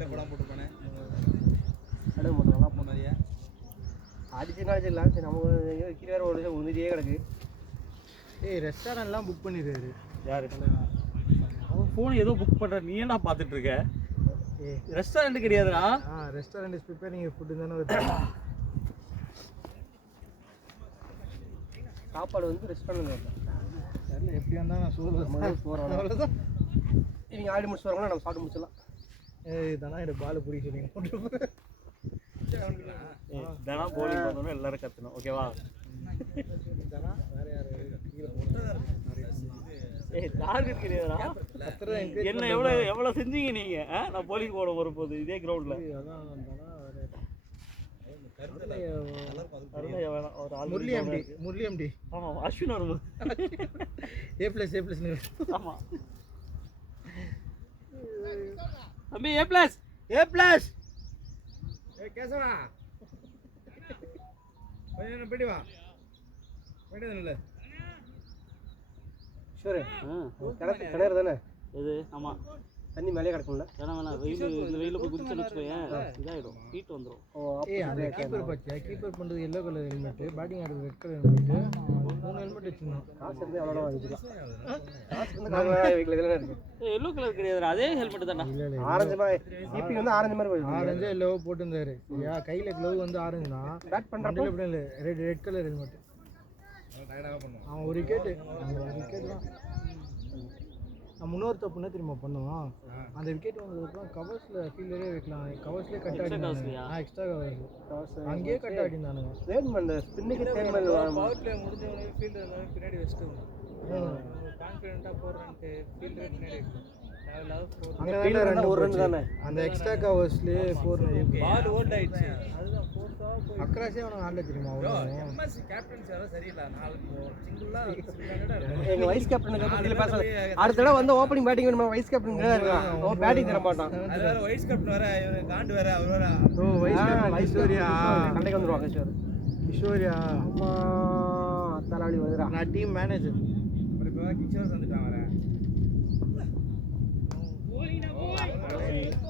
போட்டுருப்பானே அடுப்பு போட்டு நல்லா போனாரியா அடிச்சுன்னா அடிச்சிடலாம். சரி நம்ம கீழே வேறு ஒரு விஷயம் உறுதியே கிடக்கு. ஏய் ரெஸ்டாரண்ட்லாம் புக் பண்ணிடுறாரு யாரு? அவன் ஃபோன் ஏதோ புக் பண்ணுற நீ என்ன பார்த்துட்டு இருக்க? ரெஸ்டாரண்ட் கிடையாதுடா. ரெஸ்டாரண்ட் இஸ் ப்ரிப்பேரிங் ஃபுட்டு தானே வருது. சாப்பாடு வந்து ரெஸ்டாரண்ட் தெரியல எப்படியா இருந்தால் நான் சோறு அவ்வளோதான். இவங்க ஆடி முடிச்சு வராங்கன்னா நம்ம சாப்பிட்டு முடிச்சிடலாம். இதெல்லாம் எனக்கு பால் பிடிக்க சொல்லிங்க போட்டு இதெல்லாம் போலிங் பண்ணணும் எல்லாரும் கற்றணும். ஓகேவா? வேற யார் டார்கெட் கிடையாதுடா. என்ன எவ்வளோ செஞ்சீங்க நீங்கள்? நான் போலிங் போட வரும்போது இதே கிரவுண்டில் முரளி எம்டி. ஆமாம் அஸ்வின் வரும்போது A+. ஆமாம் தம்பி A+. கேசவா கொஞ்சம் போயிட்டு வா போயிட்டு இல்லை ஷூரு கிணறு தானே இது? ஆமாம் தண்ணி மேலே கிடக்கும்ல. வேணாம் வெயில் இந்த வெயிலில் போய் குதிச்சுன்னு வச்சுக்கோயேன் இதாகிடும், ஹீட் வந்துடும். அந்த கீப்பர் பார்த்தியா? கீப்பர் பண்ணுறது எல்லோ கலர் ஹெல்மெட்டு, பேட்டிங் ஆடுறது ரெட் கலர் ஹெல்மெட்டு, 3 ஹெல்மெட் வச்சுருந்தோம். காசு இருந்து எவ்வளோ வாங்கிக்கலாம். எல்லோ கலர் கிடையாது, அதே ஹெல்மெட் தானே. ஆரஞ்சு மாதிரி வந்து ஆரஞ்சு மாதிரி ஆரஞ்சு எல்லோவோ போட்டுருந்தாரு. சரியா? கையில் க்ளவ் வந்து ஆரஞ்சு தான், பேட் பண்ணுறப்ப எப்படி இல்லை ரெட் கலர் ஹெல்மெட். அவன் ஒரு விக்கெட்டு தான். நான் முன்னோர் தப்புன்னா திரும்ப பண்ணுவோம். அந்த விக்கெட் வந்ததுக்கப்புறம் கவர்ஸில் ஃபீல்டரே வைக்கலாம். கவர்ஸ்லேயே கட் ஆடினாங்க. எக்ஸ்ட்ரா கவர்ஸ் அங்கேயே கட் ஆடினானுங்க. ஸ்பின்னுக்கு பவர் பிளே முடிஞ்சவனே ஃபீல்டர் பின்னாடி வச்சுட்டு கான்ஃபிடென்ட்டாக போடுறான்ட்டு ஃபீல்டர் பின்னாடி ஒரு ரன் தானே. அந்த எக்ஸ்ட்ரா கவர்ஸ்லேயே 4 பால் ஓல்ட் ஆயிடுச்சு. அதுதான் ஃபோர்ஸாக அக்ராஸே அவனுக்கு ஆடல தெரியுமா? எம்எஸ்சி கேப்டன்ஸ் யாரோ சரியில்லை. 4 சிங்கிளாக எங்கள் வைஸ் கேப்டனுக்கு பேசுறது அடுத்த தடவை வந்து ஓப்பனிங் பேட்டிங் வேணுமா? வைஸ் கேப்டன் இருக்கான், பேட்டிங் தர மாட்டான். அது வேற வைஸ் கேப்டன் வேற காண்டு வேற அவர் வேற. வைஸ் கேப்டன் கிஷோரியா கண்டைக்கு வந்துருவாங்க. கிஷோரியா அம்மா தலைவலி வருதுடா. நான் டீம் மேனேஜர். இப்போ கிஷோர் வந்துட்டான் வேற.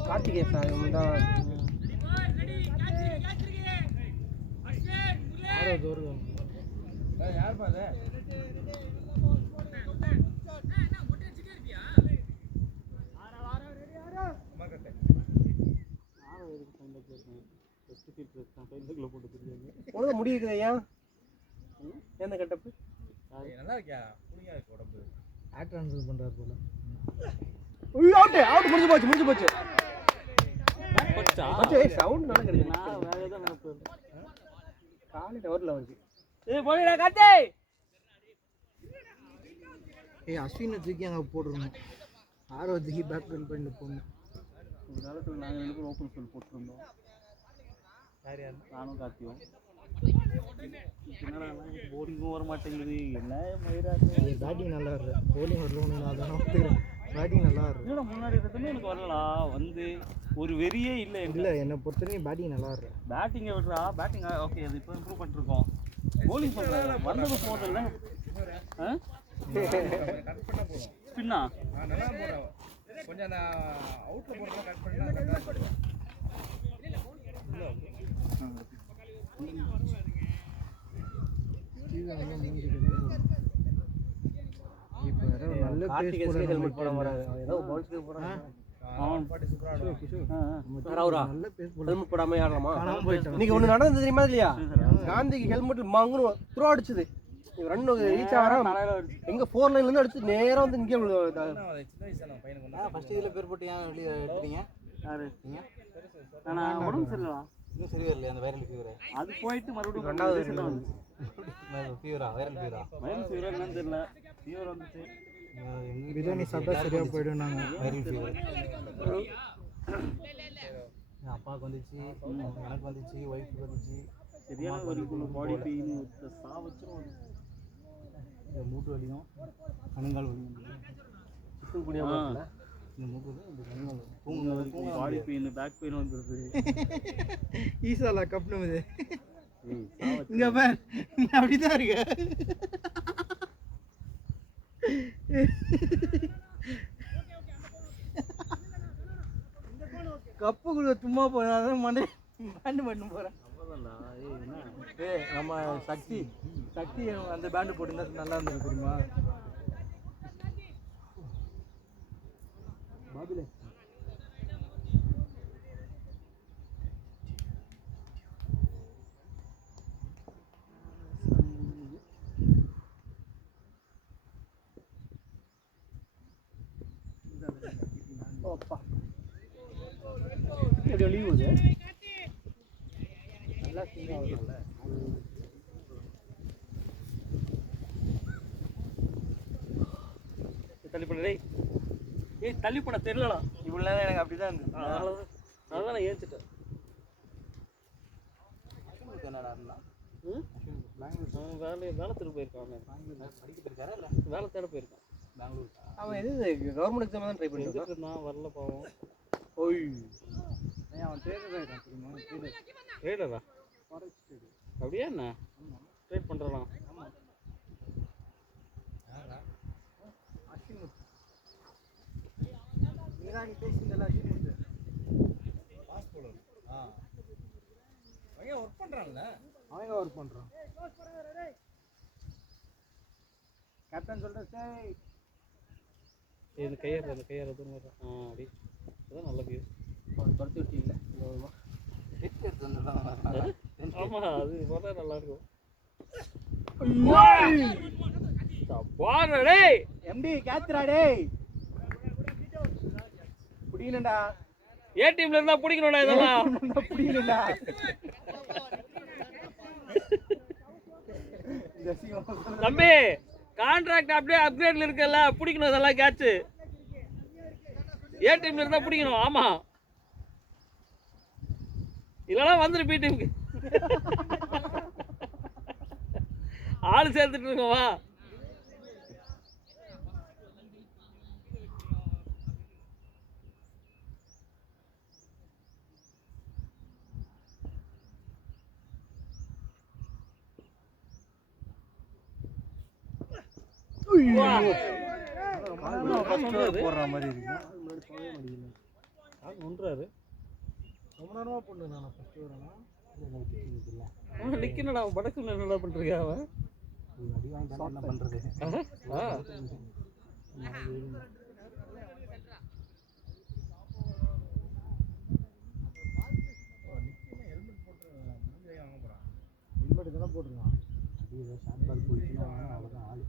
கார்த்திகேயன் சார் தான் யார் பாரு உனக்கு முடியுது ஐயா? என்ன கட்டப்பு நல்லா இருக்கியா? புரியா இருக்கு உடம்பு. ஆக்ட் ட்ரான்ஸ்ஃபர் பண்றாரு போல. அவுட் முடிஞ்சு போச்சு. சவுண்ட் நல்லா கிடைக்குது. நான் வேற ஏதோ நினைப்பு காலையில் ஓவரில் வந்து போடுடா காத்தே. அஸ்வினை தூக்கி அங்கே போட்டுருந்தோம். ஆரோ தூக்கி பேக் பண்ணி போடணும். ஒரு காலத்தில் நாங்கள் 2 பேரும் ஓப்பன் ஸ்கூல் போட்டிருந்தோம். யார் நானும் காத்தியும். என்னடா போலிங்கும் வர மாட்டேங்குது. என்ன மயிராக பேட்டிங் நல்லா இருக்கு. போலிங் வரலன்னு நான் தானே ஒத்துக்கிறேன். பேட்டிங் நல்லா இருக்கு. என்னடா முன்னாடி இருக்கிறதுமே எனக்கு வரலாம் வந்து ஒரு வெறியே இல்லை. என்னை பொறுத்தவரைக்கும் பேட்டிங் நல்லா இருக்கு. பேட்டிங்கை விடுறா. பேட்டிங் ஓகே, அது இப்போ இம்ப்ரூவ் பண்ணிருக்கோம். போலிங் பண்ணுறாங்க வந்தது போதில்ல. ஸ்பின்னா கொஞ்சம் அந்த அவுட்ல போறதெல்லாம் கட் பண்ணா கரெக்டா இருக்கும். இப்போ நல்ல பேஸ் போட ஹெல்மெட் போட வராது. ஏதோ பவுன்ஸ்க்கு போறாங்க. பாட்டி சூப்பரா ஆடுறாங்க. நல்ல பேஸ் போட ஹெல்மெட் போடாம ஆடலாமா? இன்னைக்கு ஒண்ணு நடந்தது தெரியுமா இல்லையா? காந்திக்கு ஹெல்மெட் மங்குனு த்ரோ அடிச்சது. ரன் ரீச் ஆகறான். எங்க 4 லைன்ல இருந்து அடிச்சு நேரா வந்து இங்க சின்ன வயசுல பையனுக்கு வந்து ஃபர்ஸ்ட் இதுல பேர் போட்டு ஏன் வெளிய எடுத்தீங்க? யாரு நீங்க? நான் உடம்பு சரியில்லை. இன்னும் சரியா இல்ல அந்த வைரல் ஃபீவர். அது போயிட்டு மறுபடியும் ரெண்டாவது வந்து ஃபீவரா வைரல் ஃபீவரா? வைரல் ஃபீவர் என்னன்னு தெரியல. ஃபீவர் வந்துச்சு. பிரியாணி சாப்பிட்டா சரியா போயிடும். நாங்க வைரல் ஃபீவர் அப்பாவுக்கு வந்துச்சு, எனக்கு வந்துச்சு, ஒய்ஃபுக்கு வந்துச்சு. சரியான வலிக்குள்ள பாடி பெயின் சாவச்சிரும். மூட்டு வலியும் கணுங்கால் வலியும் இந்த மூட்டு இந்த கணுங்கால் தூங்க பாடி பெயின் பேக் பெயின் வந்துருது. ஈசாலா கப்னு இங்க பார் அப்படிதான் இருக்கு. கப்பு கூட சும்மா போனாதான் மண்டே பேண்டு பண்ண போகிறேன். அவ்வளோதான்டா. ஏய் என்ன நம்ம சக்தி அந்த பேண்டு போட்டுருந்தா நல்லா இருந்தது தெரியுமா? பாபிலே அப்பா எப்படி லீவ் வருது நல்லா சீனா வருதுல்ல. தள்ளிப்பட டேய். ஏய் தள்ளிப்பட தெரியலடா. இவ்வளோ நேரம் எனக்கு அப்படி தான் இருந்துச்சு. அதனால நான் ஏஞ்சிட்டேன். அவன் வேலை தேட போயிருக்கான். படிக்க போயிருக்காரா இல்லை வேலை தேட போயிருக்கான் பெங்களூர்? அவன் எது கவர்மெண்ட் எக்ஸாம் தான் ட்ரை பண்ணிட்டு நான் வரல பாவம். ஓய் அவன் ட்ரேடர் ஆகிட்டான் தெரியுமா? ட்ரேடரா? அப்படியா என்ன ட்ரேட் பண்ணுறான்? நீ பேசியிருந்தல அஸ்வின் பாஸ்போர்ட் அவன் ஒர்க் பண்ணுறான்ல. அவன் ஒர்க் பண்ணுறான். கேப்டன் சொல்கிறேன் சார். இந்த கையார் எதுவும் அப்படி அதுதான் நல்ல வியூ. துரத்தி விட்டீங்களா? ஆமாம் அது போல நல்லா இருக்கும். எம்டி கேட்சுடா டேய். புடியலடா. ஏ டீம்ல இருந்தா பிடிக்கணும்டா இதெல்லாம். புடியலடா. தம்பி கான்ட்ராக்ட் அப்படியே அப்கிரேட்ல இருக்குல்ல, பிடிக்கணும் இதெல்லாம் கேட்ச். ஏ டீம்ல இருந்தா பிடிக்கணும். ஆமா இல்லைன்னா வந்துரு பி டீமுக்கு. ஆள் சேர்த்துட்டு இருக்கோம் வா. போடுற மாதிரி இருக்கு. ஒன்றாரு ரொம்ப நேரமா போட்டு நான் ஃபர்ஸ்ட் வரேனா அவன் நிக்கணும்டா. அவன் படக்கு என்னடா பண்றீங்க அவன்? அடி வாங்கிட்டான் என்ன பண்றது? ஹெல்மெட் தானே போட்டுருக்கான். ஷார்ட் பால் போயிடுச்சுன்னா அவ்வளோதான் ஆள்.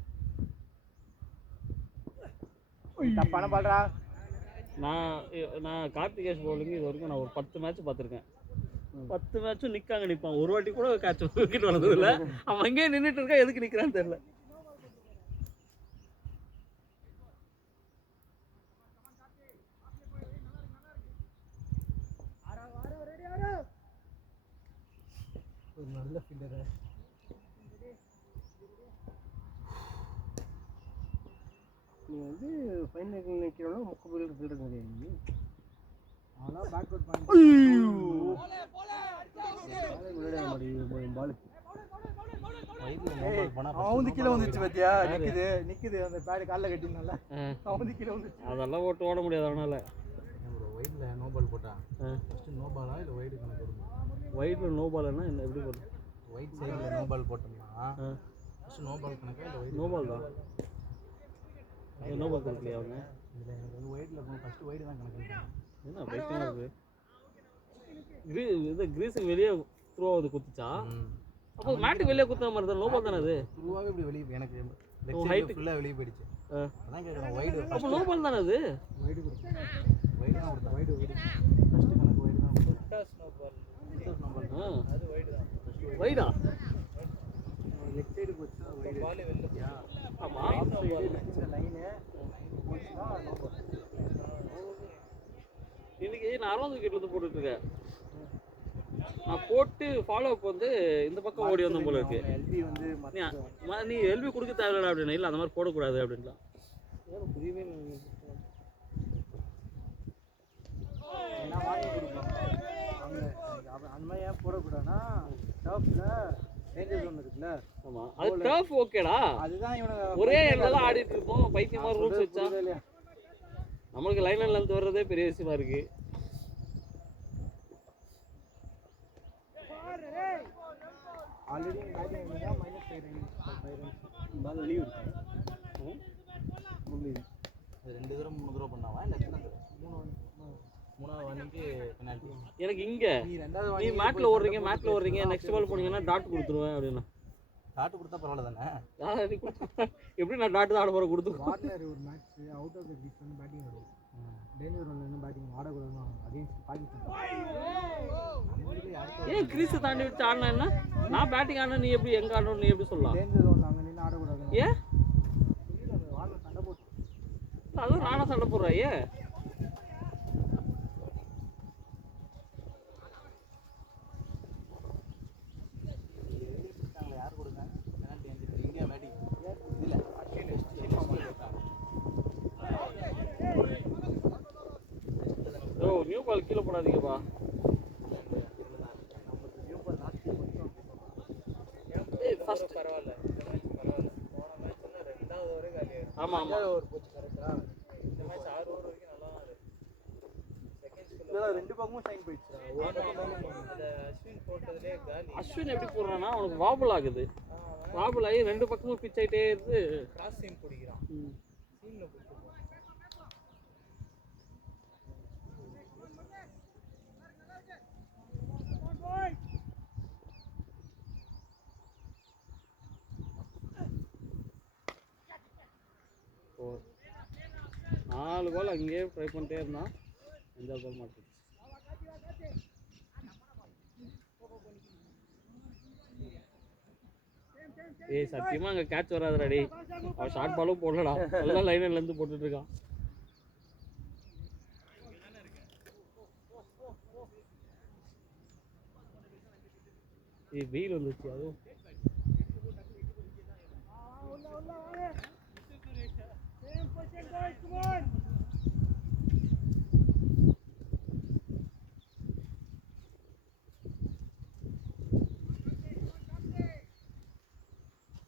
தப்பான பால்டா. நான் கார்த்திகேஷ் பவுலிங் இது வரைக்கும் நான் ஒரு 10 மேட்ச் பார்த்துருக்கேன். 10 மேட்சும் நிற்காங்க நிற்பான். ஒரு வாட்டி கூட கேட்ச் விக்கெட் வளர்ந்தது இல்லை. அவன் அங்கேயே நின்றுட்டு இருக்கா. எதுக்கு நிற்கிறான்னு தெரியல. ஒரு நல்ல ஃபீல்டர். நீ வந்து ஃபைனல் நிற்கிறவங்க முக்க போய் ஃபீல்டர் கிடையாது. அதெல்லாம் பேக்வர்ட் பாயிண்ட். பாலுக்கு அவன் கீழே வந்துச்சு பாத்தியா? நிக்குது அந்த பேட் கால்ல கட்டினால அவன் கீழே வந்துச்சு. அதெல்லாம் ஓட முடியாது அவனால. ஒயிட்ல நோ பால் போட்டா ஃபர்ஸ்ட் நோ பாலா இல்லை ஒயிட் கணக்கு வரும்? ஒயிட்ல நோ பால்னா என்ன எப்படி போடுறது? ஒயிட் சைடில் நோ பால் போட்டோம்னா ஃபர்ஸ்ட் நோ பால் கணக்கா இல்லை ஒயிட்? நோ பால் தான். நோ பால் கொடுக்கலையா அவங்க? இதில் எனக்கு வந்து ஒயிட்டில் இருக்கும். ஃபர்ஸ்ட் ஒயிட் தான் கணக்கு. என்ன பைத்தியமா இருக்கு. இது கிரீஸுக்கு வெளியே த்ரூ ஆகுது குத்துச்சா? அப்போ மேட்டுக்கு வெளியே குத்துற மாதிரி தான். நோ பால் தானே அது? த்ரூவாகவே இப்படி வெளியே எனக்கு ஹைட் ஃபுல்லாக வெளியே போயிடுச்சு. அதான் கேட்குறேன் ஒயிட். அப்போ நோ பால் தானே அது? வைடு கொடுத்தேன். ஒயிட் தான் கொடுத்தேன். ஒயிட் ஃபர்ஸ்ட் கணக்கு ஒயிட் தான் கொடுத்தேன். அது வைடு தான். வைடா? லெஃப்ட் சைடு போச்சுன்னா வைடு. பால் வெளியில. ஆமா. லைனு போச்சுன்னா நோ பால். இன்னைக்கு நான் 60 விக்கெட்ல இருந்து போட்டுட்டு இருக்கேன். நான் போட்டு ஃபாலோ அப் வந்து இந்த பக்கம் ஓடி வந்த போல இருக்கு. எல்பி வந்து நீ எல்பி கொடுக்க தேவையில்லை அப்படின்னு. இல்லை அந்த மாதிரி போடக்கூடாது அப்படின்லாம் புரியவே இல்லை. ஏன்னா வாங்கி கொடுப்போம் அவங்க அந்த மாதிரி. ஏன் போடக்கூடாதுன்னா டர்ஃப்ல டேஞ்சர் ஜோன் இருக்குல்ல. ஆமா அது டர்ஃப் ஓகேடா. அதுதான் இவனுங்க ஒரே இடத்துல தான் ஆடிட்டு இருக்கோம். பைத்தியமா ரூல்ஸ் வச்சா நம்மளுக்கு லைன் லென்த் வர்றதே பெரிய விஷயமா இருக்கு. பால் வெளியே இருக்கு. ரெண்டு தடவை 3 தடவை பண்ணாவா இல்லை எத்தனை தடவை? மூணாவது வாங்கிக்கு பெனால்ட்டி. எனக்கு இங்க நீ ரெண்டாவது நீ மேட்ல ஓடுறீங்க நெக்ஸ்ட் பால் போனீங்கன்னா டாட் கொடுத்துருவேன் அப்படின்னா டாட்டு கொடுத்தா பரவாயில்ல தானே? எப்படி நான் டாட் தான் ஆட போற கொடுத்து வார்னர் ஒரு match out of the crease வந்து பேட்டிங் ஆடுவோம். டேஞ்சர் ஒன்ல இருந்து பேட்டிங் ஆடக்கூடாது அகைன்ஸ்ட் பாகிஸ்தான். ஏன் கிரீஸ் தாண்டி வச்சு ஆடினா என்ன? நான் பேட்டிங் ஆடினா நீ எப்படி எங்க ஆடணும் நீ எப்படி சொல்லலாம்? டேஞ்சர் ஒன்ல அங்க நின்று ஆடக்கூடாது. ஏன் வார்னர் சண்டை போட்டு அதுவும் நானா சண்டை போடுறேன் ஏன்? யார் கொடுங்க பெனால்ட்டி வந்து இந்தியா பேட்டிங் இல்லை ஓ நியூ பால் கீழே போடாதீங்கப்பா. பரவாயில்ல போன மேட்ச் ரெண்டாவது ஓவரே காலி ஆமா ஆமா ஓவர் போச்சு கரெக்டா. இந்த மேட்ச் 6 ஓவர் வரைக்கும் நல்லா செகண்ட்ஸ்ல ரெண்டு பக்கமும் ஷைன் போயிடுச்சு. அந்த அஸ்வின் போட்டதுலயே காலி. அஸ்வின் எப்படி போடுறான்னா அவனுக்கு வாபுல் ஆகுது. வாபுல் ஆகி ரெண்டு பக்கமும் பிச் ஆயிட்டே இருந்து கிராஸ் சீம் பிடிக்கிறான். சீம்ல பிடிச்சு நாலு பால் அங்கேயே ட்ரை பண்ணிட்டே இருந்தான். 5 பால் மாட்டுச்சு. ஏய் சத்தியமா அங்க கேட்ச் வராதுடா டேய். அவன் ஷார்ட் பாலும் போடலடா. எல்லாம் லைனர்ல இருந்து போட்டுட்டு இருக்கான். ஏய் வெயில் வந்துச்சு அதுவும்.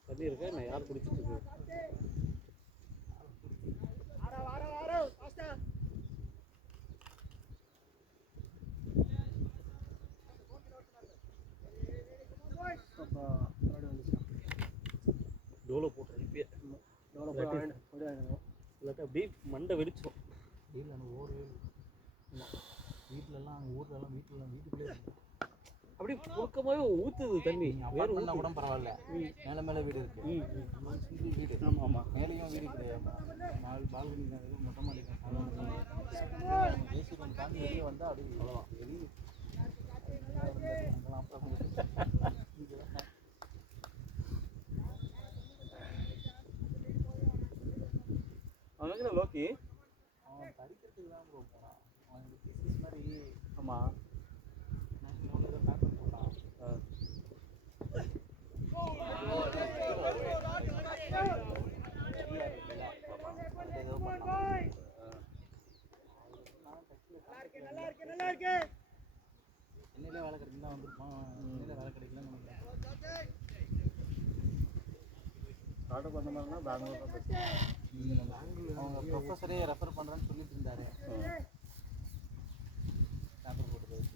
தண்ணி இருக்கா நான் யார் குடிச்சிட்டு இருக்கு? டோலோ போட்டு அனுப்பிய இல்லாட்டா அப்படியே மண்டை வெடிச்சோம். இல்லை அந்த ஓரே வீட்டிலலாம் வீட்டுக்குள்ளே அப்படியே புழுக்கமாவே ஊத்துது தண்ணி. வேறு ஊற்றினா கூட பரவாயில்ல. மேலே வீடு இருக்கு. சிங்கிள் வீடு. ஆமாம் ஆமாம் மேலேயும் வீடு கிடையாது. பால்கனி மொட்டை மாடி ஏசி ரூம் தாண்டி வெளியே வந்தால் அப்படியே அவ்வளோதான் வெளியே அவனுக்கு லோக்கி அவன் படிக்கிறதுக்கு தான் ப்ரோ போனான். அவனுக்கு திசிஸ் மாதிரி ஆமாம் நேஷனல் ஏதோ பேப்பர் போட்டான். சென்னையிலே வேலை கிடைக்கும் தான் வந்திருப்பான். சென்னையில் வேலை கிடைக்கலன்னு நினைக்கிறேன். ஸ்டார்ட் பண்ண மாதிரினா பெங்களூர் தான் பெஸ்ட். அவங்க ப்ரொஃபஸரே ரெஃபர் பண்ணுறேன்னு சொல்லிட்டு இருந்தாரு. பேப்பர் போட்டு வச்சு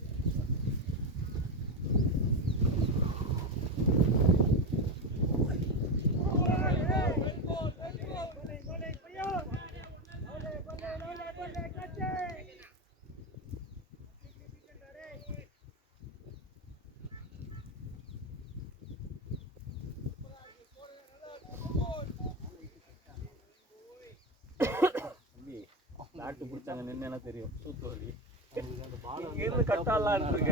பேட்டு பிடிச்சாங்க நின்று என்ன தெரியும் தூத்து வலி. அந்த பால் இங்கேருந்து கட்டாலான்னு இருக்க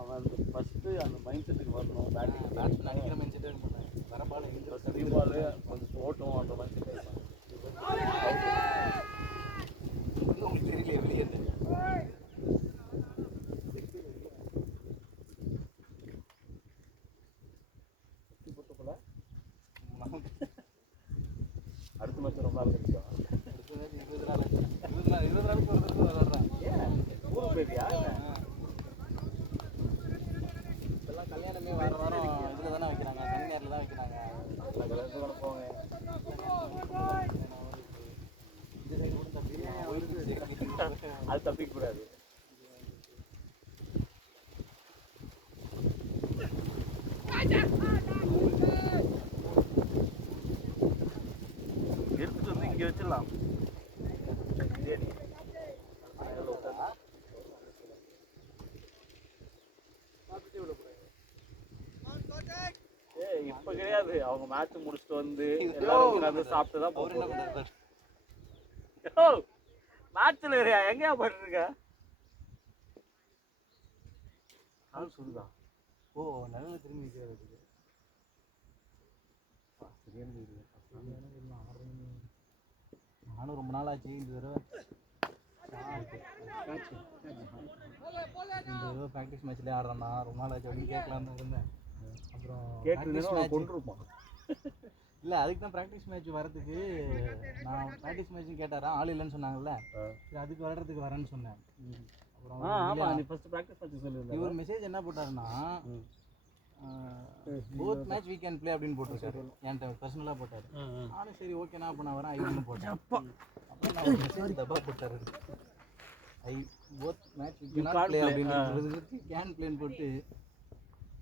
அவன் அந்த ஃபஸ்ட்டு அந்த மைண்ட் செட்டுக்கு வரணும். பேட்ஸ்மேன் அடிக்கிற மைண்ட் செட்டே பண்ணேன். வர பால் எங்கே சரி பால் கொஞ்சம் ஓட்டும் அந்த மைண்ட் செட்டு இருப்பான். உங்களுக்கு தெரியல வெளியே இருந்து போல அடுத்த மேட்ச் ரொம்ப நாள் கிடைக்கும். 20 நாளுக்கு ஒரு தடவை விளாட்றேன். ஊருக்கு போயிருக்கியா? இப்பெல்லாம் கல்யாணமே வாரம் வாரம் இதில் தானே வைக்கிறாங்க. சனி நேரில் தான் வைக்கிறாங்க. போங்க அது தப்பிக்க கூடாது. கிடையாது. அவங்க மேட்ச் முடிச்சுட்டு வந்து எல்லாரும் உட்கார்ந்து சாப்பிட்டு தான் அவர் என்ன போறோம். பண்றாரு? மேட்ச்ல எங்கயா போயிட்டு இருக்க? கால் சுடுதா? ஓ நல்ல திரும்பி நிற்கிறாரு. நானும் ரொம்ப நாள் ஆச்சு இந்த தடவை ப்ராக்டிஸ் மேட்ச்லேயே ஆடுறேன்னா ரொம்ப நாள் ஆச்சு அப்படின்னு கேட்கலாம் தான் இருந்தேன். அப்புறம் கொண்டிருப்பான். இல்லை அதுக்கு தான் ப்ராக்டிஸ் மேட்ச் வரதுக்கு நான் ப்ராக்டிஸ் மேட்ச்சும் கேட்டாரா ஆள் இல்லைன்னு சொன்னாங்கல்ல, சரி அதுக்கு வர்றதுக்கு வரேன்னு சொன்னேன். அப்புறம் இவர் மெசேஜ் என்ன போட்டாருன்னா both match we can play அப்படின்னு போட்டிருக்காரு. என்கிட்ட பர்சனலாக போட்டார். நானும் சரி ஓகேண்ணா அப்போ நான் வரேன் ஐன்னு போட்டேன். அப்புறம் நான் ஒரு மெசேஜ் தப்பாக போட்டார். Both match we can play அப்படின்னு கேன் ப்ளேன்னு போட்டு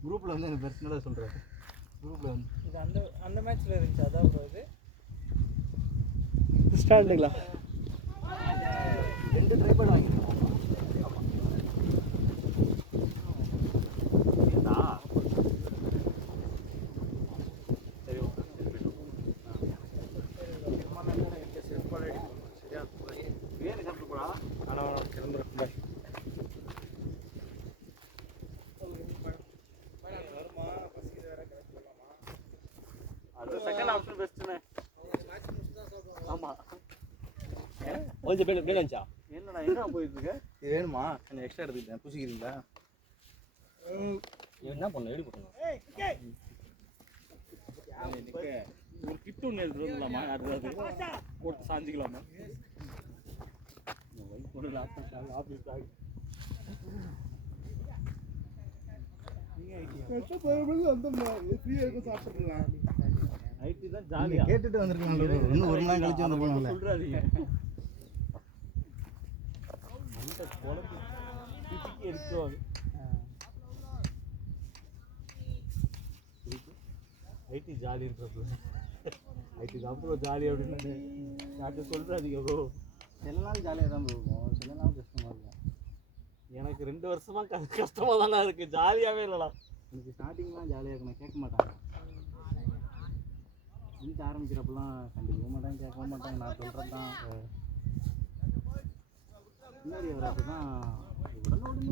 குரூப்பில் வந்து எனக்கு பர்சனலாக சொல்கிறாரு. குரூப்பில் வந்து இது அந்த மேட்ச்சில் இருந்துச்சு அதான் ப்ரோ இது ஸ்டாண்டுங்களா 2 ட்ரைபாட் வாங்கிருக்கோம். செகண்ட் ஆப்ஷன் பெஸ்ட்னே. ஆமா ஓல்ஜி பேல வந்துச்சா? என்னடா எங்க போயிட்டு இருக்க? இது வேணுமா? கொஞ்சம் எக்ஸ்ட்ரா எடுத்துக்கிட்டேன். பூசிக்கிறீங்களா? என்ன பண்ணல எடி போட்டணும். ஒரு கிட் ஒன்று எடுத்துட்டு வந்துடலாமா? யாருக்காவது போட்டு சாஞ்சிக்கலாமா? ஒரு லேப்டாப் ஆஃபீஸ் பேக் ஐடி தான் ஜாலியா கேட்டுட்டு வந்திருக்காங்க. இன்னும் ஒரு நாள் கழிச்சு வந்திருக்காங்கல்ல. சொல்றாதீங்க. அந்த குழம்பு பிடிக்கி எடுத்துவாங்க. ஐடி ஜாலி இருக்கிறது. ஐடி தான் ப்ரோ ஜாலி அப்படின்னு யார்கிட்ட சொல்றாதீங்க ப்ரோ. சில நாள் ஜாலியாக தான் இருக்கும், சில நாள் கஷ்டமாக இருக்கும். எனக்கு 2 வருஷமா கஷ்டமா தானே இருக்கு, ஜாலியாவே இல்லடா. எனக்கு ஸ்டார்டிங்லாம் ஜாலியாக இருக்கும், கேட்க மாட்டாங்க. வீட்டு ஆரம்பிக்கிறப்பெல்லாம் கண்டிப்பாக மாட்டாங்க, கேட்க மாட்டாங்க. நான் சொல்கிறது தான் முன்னாடி வரப்போ தான்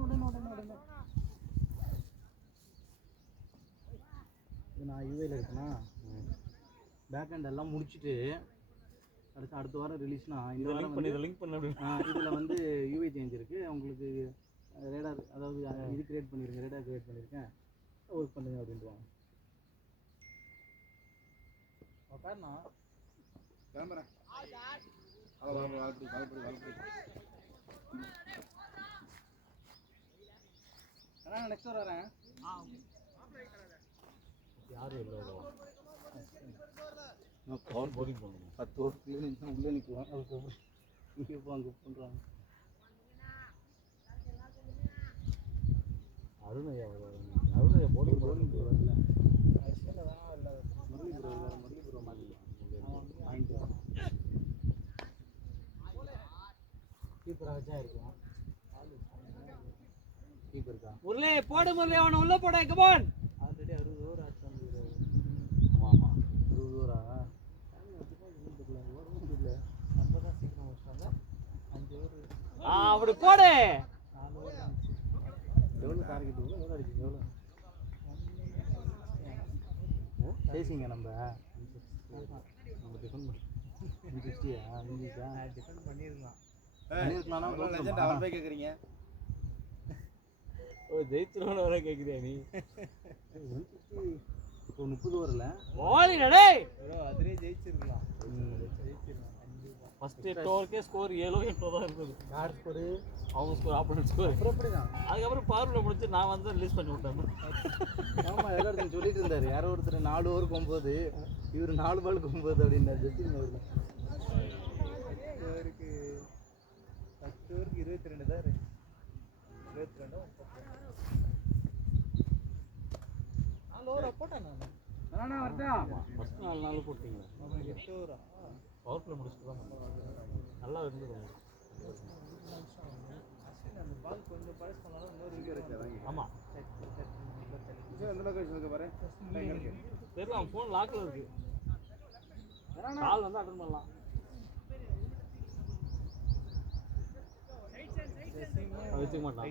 உடனே இது நான் யூஏல இருக்கேன்னா பேக் ஹேண்ட் எல்லாம் முடிச்சுட்டு அடுத்த வாரம் ரிலீஸ்னா இந்த வாரம் லிங்க் பண்ணி இதில் வந்து யூஏ சேஞ்ச் இருக்குது உங்களுக்கு. ரேடார் அதாவது இது கிரியேட் பண்ணியிருக்கேன், ரேடார் கிரியேட் பண்ணியிருக்கேன், ஒர்க் பண்ணுங்க அப்படின்ட்டுவாங்க. உட்காருண்ணா கிளம்புறேன். நான் நெக்ஸ்ட் வரேன். யாரும் இல்லை பவர் போரிங் பண்ணணும். 10 ஓவருக்குள்ளே நின்று உள்ளே நிற்குவோம். அதுக்கப்புறம் இங்கே அங்கே பண்ணுறாங்க. அருணையா போரிங் வரல. முரளிபுரம் மாற்றிக்கலாம். கீப்பராக வச்சா இருக்கும். கீப்பருக்கா முரளி போடு, முரளி அவனை உள்ள போட. கமான். ஆல்ரெடி 60 ஓவர் ஆச்சு. ஆமா 60 ஓவரா? நம்ம தான் சீக்கிரம் வச்சாங்க. 5 ஓவர் அப்படி போடு. 4 ஓவர் எவ்வளோ டார்கெட்? எவ்வளோ அடிச்சு? எவ்வளோ பேசிங்க நம்ம டிஃபன் 160 டிஃபன் பண்ணியிருக்கலாம். அவர் போய் கேட்குறீங்க. ஓ ஜெயிச்சிருவான வர கேக்குறியா நீ? 160 இப்போ 30 ஓவரில் ஓடிடா டேய். அதிலே ஜெயிச்சிருக்கலாம். ஃபர்ஸ்ட் 8 ஓவர்க்கே ஸ்கோர் 7-8 தான் இருந்தது. யார் ஸ்கோரு? அவங்க ஸ்கோர் ஆப்போனன்ட் ஸ்கோர். அப்புறம் எப்படி தான் அதுக்கப்புறம் பார்வில் முடிச்சு நான் வந்து ரிலீஸ் பண்ணி விட்டேன். ஆமாம் எல்லாரும் சொல்லிட்டு இருந்தார். யாரோ ஒருத்தர் 4 ஓவருக்கு 9, இவர் 4 பாலுக்கு 9 அப்படின்னாரு. ஜஸ்டின் அவருக்கு 10 ஓவருக்கு 22 தான் இருக்கு. 22 4 ஓவர் போட்டேன் நான். வரட்டா ஃபர்ஸ்ட் 4 நாள் போட்டீங்க. 8 ஓவரா? பவர் பிளே முடிச்சுட்டு தான் நல்லா இருந்தது. அந்த பால் கொஞ்சம் பழசு பண்ணாலும் இன்னொரு விக்கெட் இருக்கு. ஆமாம் எந்த லொக்கேஷன் இருக்கு பாரு. தெரியல அவன் ஃபோன் லாக்கில் இருக்கு. கால் வந்து அட்டன் பண்ணலாம். வச்சுக்க மாட்டான்.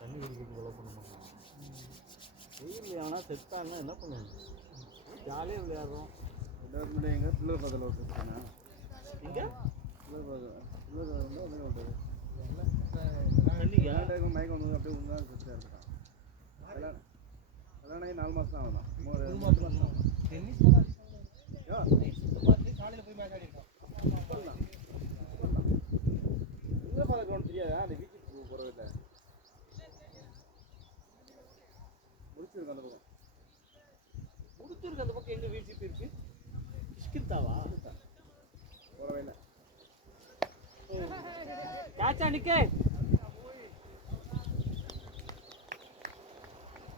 தண்ணி குடிக்கிறது கொலை பண்ண மாட்டான். வெயில் எவனா செத்தான்னா என்ன பண்ணுவாங்க? ஜாலியாக விளையாடுறோம். எங்கள் பிள்ளை பதில் வச்சுருக்கேன். இங்கே மயக்கம் வந்து அப்படியே ஒன்றா சுற்றியா இருக்கான். கல்யாணம் ஆகி 4 மாதம் தான் ஆகுதான். 3 மாதம் டென்னிஸ் காலையில் போய் மேட்ச் ஆடிருக்கான். எங்கே பார்க்கணும்னு தெரியாதா? அந்த வீட்டுக்கு போகிறதில்ல முடிச்சிருக்கு அந்த பக்கம். முடிச்சிருக்கு அந்த பக்கம். எங்கே வீழ்ச்சி இருக்கு? கிஷ்கிந்தாவா? போகவே இல்லை. காச்சா நிக்க.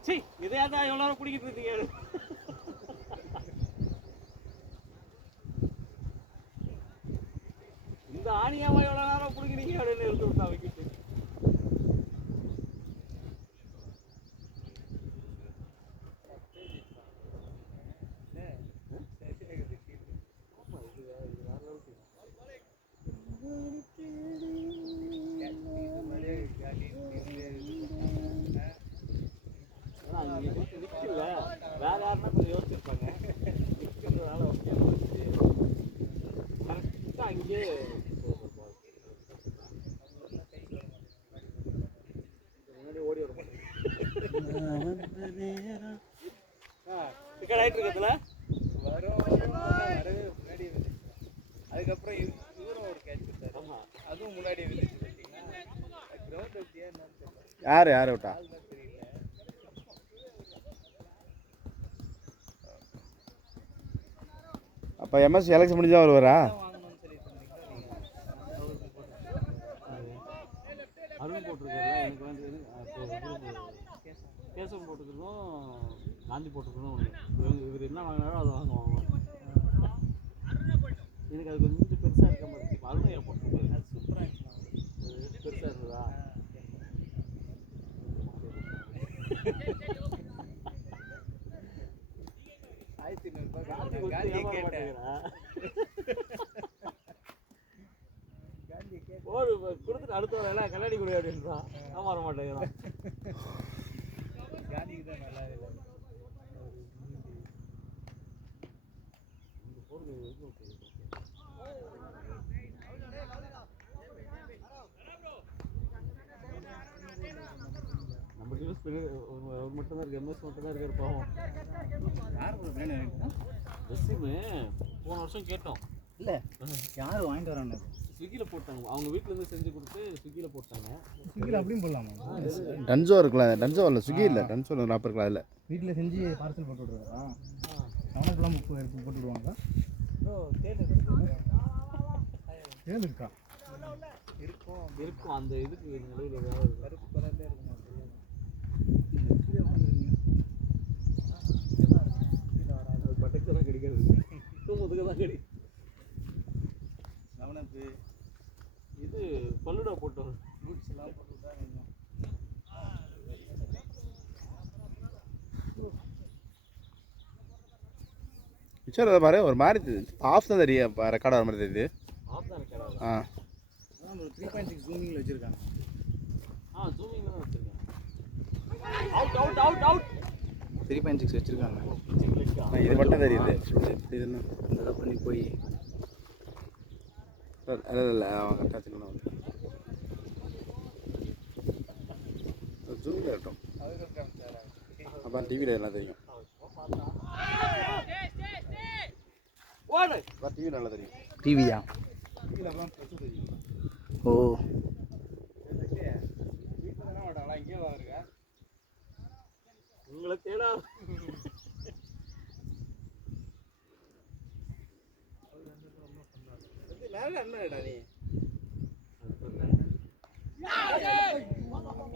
சி இதையாதான் எவ்வளோ நேரம் குடிக்கிட்டு இருந்தீங்க? இந்த ஆணியாவா எவ்வளோ நேரம் குடிக்கிறீங்க அப்படின்னு எடுத்து விட்டா வைக்கிட்டு. நிற்கல வேற யாருன்னா கொஞ்சம் யோசிச்சிருப்பாங்க. நிற்கிறதுனால ஓகே கரெக்டாக அங்கேயே முன்னாடி ஓடி வர டிக்கெட் ஆகிட்டு இருக்கிறதுல வரவே முன்னாடியே வந்துச்சு. அதுக்கப்புறம் இவரும் ஒரு கேட்ச் கொடுத்தாரு. ஆமாம் அதுவும் முன்னாடியே வந்துச்சு. கிரவுண்ட் எப்படியா என்னன்னு தெரியல. யார் விட்டா? தெரியல. அப்போ எம்எஸ் எலெக்ஷன் முடிஞ்சு தான் வருவாரா? வாங்கணும்னு சொல்லிட்டு இருந்தீங்களா? அருண் போட்டிருக்காருல எனக்கு வந்து கேசவன் போட்டுக்கிறதும் காந்தி போட்டுக்கிறதும் இவர் என்ன வாங்கினாரோ அதை வாங்குவாங்க. எனக்கு அது கொஞ்சம் பெருசாக இருக்க மாதிரி இருக்கு. அருண் ஏன் போட்டிருக்காரு? அது சூப்பராக இருந்துச்சு. பெருசாக இருந்ததா? காந்தி ஒரு கொடுத்துட்டு அடுத்த வேலை கண்ணாடி கொடு அப்படின்றான். நான் வர மாட்டேங்கிறான். காந்திக்கு தான் நல்லா இல்லை. நம்ம டீம் அவர் மட்டும் தான் இருக்கு. எம்எஸ் மட்டும் தான் இருக்காரு பாவம். யார் கூட பிளான் ஜெஸ்ஸிமே போன வருஷம் கேட்டோம். இல்லை யார் வாங்கிட்டு வரான்னு ஸ்விக்கியில் போட்டாங்க. அவங்க வீட்டிலேருந்து செஞ்சு கொடுத்து ஸ்விக்கியில் போட்டாங்க. ஸ்விக்கியில் அப்படியும் போடலாமா? டன்சோ இருக்கலாம். டன்சோ இல்லை, ஸ்விக்கி இல்லை, டன்சோ நாற்பது இருக்கலாம். அதில் வீட்டில் செஞ்சு பார்சல் போட்டு விட்ருவாரா? கணக்கெல்லாம் போட்டு விடுவாங்களா? தேன் இருக்கா? இருக்கும் அந்த இதுக்கு நடுவில் ஏதாவது கருப்பு கலர்லேயே இருக்குமா? பட்டக்கு தான் கிடைக்காது. முதுக தான் கிடைக்கும். கவனத்து இது பல்லுடா போட்டோம். பூட்ஸ் எல்லாம் போட்டு தான் வேணும். பிக்சர் அதை பாரு, ஒரு மாதிரி ஆஃப் தான் தெரியும். ரெக்கார்ட் ஆகிற மாதிரி தெரியுது. ஆஃப் தான் கிடையாது. ஆ அதான் ஒரு 3.6 ஜூமிங்கில் வச்சுருக்காங்க. ஜூமிங்கில் தான் வச்சுருக்கேன். அவுட் அவுட் அவுட் அவுட் 3.6 வச்சுருக்காங்க. இது மட்டும் தெரியுது. இதுன்னு இதெல்லாம் பண்ணி போய் இல்லை இல்லை அவங்க கரெக்டாக வச்சுக்கணும். ஜூமில் இருக்கட்டும். அப்போ டிவியில் எல்லாம் தெரியும். அப்போ டிவி நல்லா தெரியும். டிவியா? டிவியில் அப்புறம் ப்ளஸ் தெரியும். ஓ வீட்டில் தானே வாடா இங்கே வாங்க. உங்களை தேடா நேரம் என்னடா நீ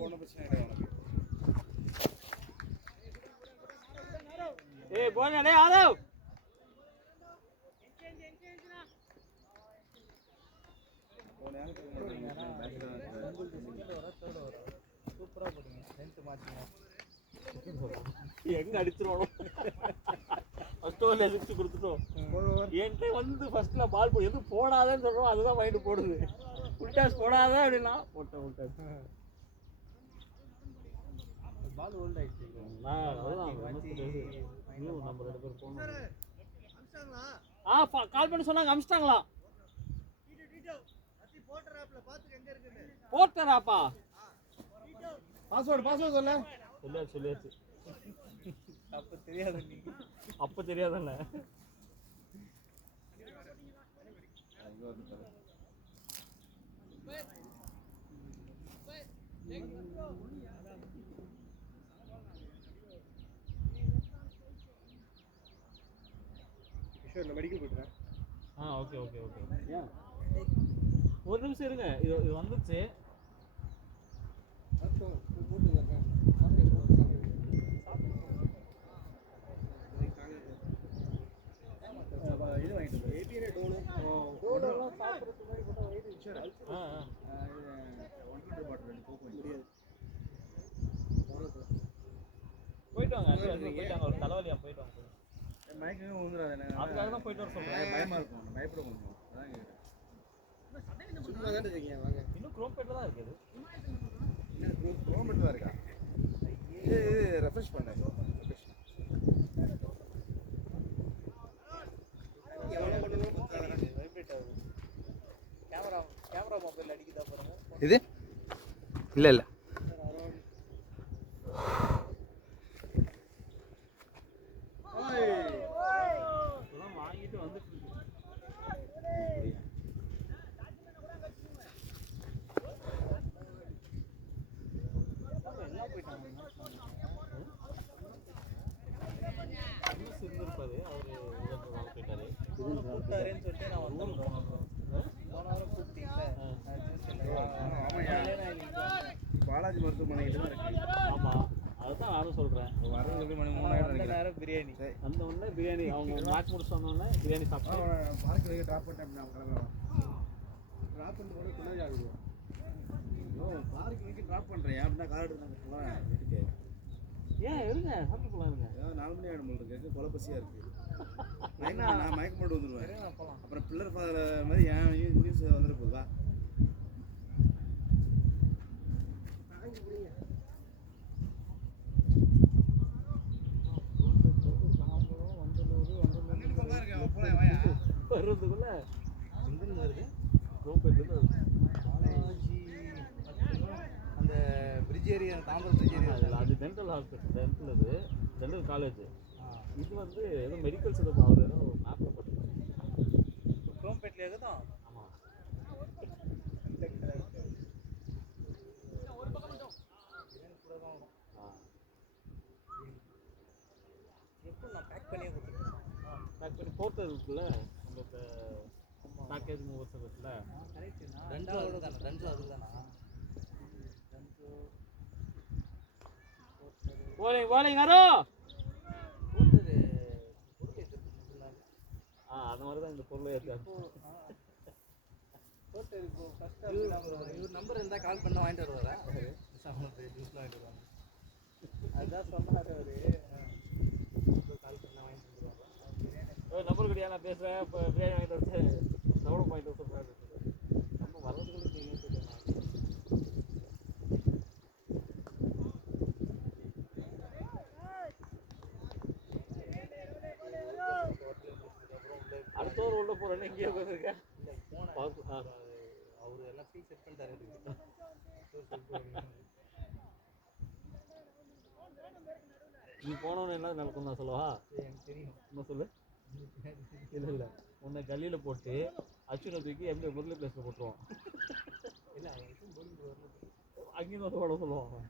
ஒன்றும் பிரச்சனை கிடையாது. ஏய் போடா டேய் ஆதவ். போன நேரத்துக்கு எங்க அடிச்சிருவானோ ஃபர்ஸ்ட் ஓவர்ல 6 கொடுத்துட்டோம். என்கிட்ட வந்து ஃபர்ஸ்ட்ல பால் போய் எதுவும் போடாதேன்னு சொல்றோம், அதுதான் மைண்ட் போடுது. உல்டாஸ் போடாத அப்படின்னா போட்டேன் உல்டாஸ். பால் ஹோல்ட் ஆயிடுச்சு. அதுதான் நம்ம 2 பேர் போகணும். கால் பண்ணி சொன்னாங்க அமிச்சிட்டாங்களா? போட்டராப்பா பாஸ்வேர்டு சொல்ல சொல்லியாச்சு. அப்ப தெரியாதுல்ல. மெடிக்கல் போயிட்டுறேன். ஓகே ஒரு நிமிஷம் இருங்க. இது வந்துச்சு. இது வாங்கிட்டு ஏபிஏ டோலு டோலெல்லாம் சாப்பிட்றதுக்கு முன்னாடி போட்டால் வயிறு இன்சூரன்ஸ். 1 லிட்டர் பாட்டில் போக முடியாது. போயிட்டு வாங்க. ஒரு தலைவலியா போயிட்டு வாங்க. மயக்கமே வந்துடாது. அதுக்காக தான் போயிட்டு வர சொல்றேன். பயமா இருக்கும், பயப்பட முடியும். அதான் சும்மா தானே இருக்கீங்க, வாங்க. இன்னும் குரோம்பேட்ல தான் இருக்குது. கவர்மெண்ட் தான் இருக்கா? இது ரெஃப்ரெஷ் பண்ணு. கேமரா மொபைல் அடிக்குதா பாருங்க. இது இல்லை இல்லை வாங்கிட்டு வந்துட்டு இருக்கு. இருந்திருப்பாரு அவரு சொல்லிட்டு நான் பாலாஜி மருத்துவமனையில தான் இருக்கு. ஆமா, அதுதான் நானும் சொல்றேன். வரதுக்கு மணி 3000 நேரம் பிரியாணி அந்த உடனே பிரியாணி அவங்க மேட்ச் முடிச்சு வந்தோடனே பிரியாணி சாப்பிட்டு பார்க்கில் ட்ராப் பண்ணிட்டேன். நான் கிளம்பலாம். ட்ராப் பண்ணிட்டு கூட பின்னாடி ஆகிடுவோம். பார்க்கிங் ட்ராப் பண்ணுறேன். அப்படின்னா கார் எடுத்து போகலாம் வீட்டுக்கு. ஏன் இருங்க, சாப்பிட்டு போகலாம் இருங்க. 4 மணி ஆகிடும் இருக்கு. கொலை பசியாக இருக்குது. நான் மயக்கம் போட்டு வந்துடுவேன். அப்புறம் பில்லர் ஃபாதர் மாதிரி ஏன் நியூஸ் வந்துட்டு போகுதா? வர்றதுக்குள்ள குரோம்பேட்ல அந்த bridge area, Tambaram bridge area, அது டென்டல் ஹாஸ்பிட்டல், டென்டல் இது டென்டல் காலேஜ். இது வந்து ஏதோ மெடிக்கல் செட்டப் அவர் ஏதோ மேப்ல போட்டு குரோம்பேட்லேயே தான். ஆமாம், எப்போ நான் பேக் பண்ணியே கொடுத்துருக்கேன். பேக் பண்ணி போர்ட்டர் இருக்குல்ல, உங்களுக்கு பேக்கேஜ் மூவர்ஸ் இருக்குல்ல. ரன்சோ அதுதானா? ரன்சோ அதுதானா? போலிங் அரோ. அந்த மாதிரி தான் இந்த பொருளை ஏற்றாரு. இவர் நம்பர் இருந்தால் கால் பண்ண வாங்கிட்டு வருவாரா? ஜூஸ்லாம் வாங்கிட்டு வருவாங்க. அதுதான் சொன்னார் அவர். கால் பண்ண வாங்கிட்டு வந்துருவாங்க. நம்பர் கிடையாது, நான் பேசுகிறேன். இப்போ பிரியாணி வாங்கிட்டு வந்து டவுன் வாங்கிட்டு வர சொல்கிறாரு. நம்ம வர்றதுக்குள்ள நீங்கள் சொல்லுங்கள். அடுத்த ஒரு உள்ள போகிறேன்னு எங்கேயோ உட்காந்துருக்கேன். அவர் எல்லாம் ஃபீஸ் செட் பண்ணிட்டாரு. நீ போனவனு என்ன நடக்கும் நான் சொல்லவா? எனக்கு தெரியும். என்ன சொல்லு? இல்லை உன்னை கல்லியில் போட்டு அச்சுனை தூக்கி எப்படி முரளி பிளேஸில் போட்டுருவான். இல்லை அங்கேயும் வந்து போட சொல்லுவான்.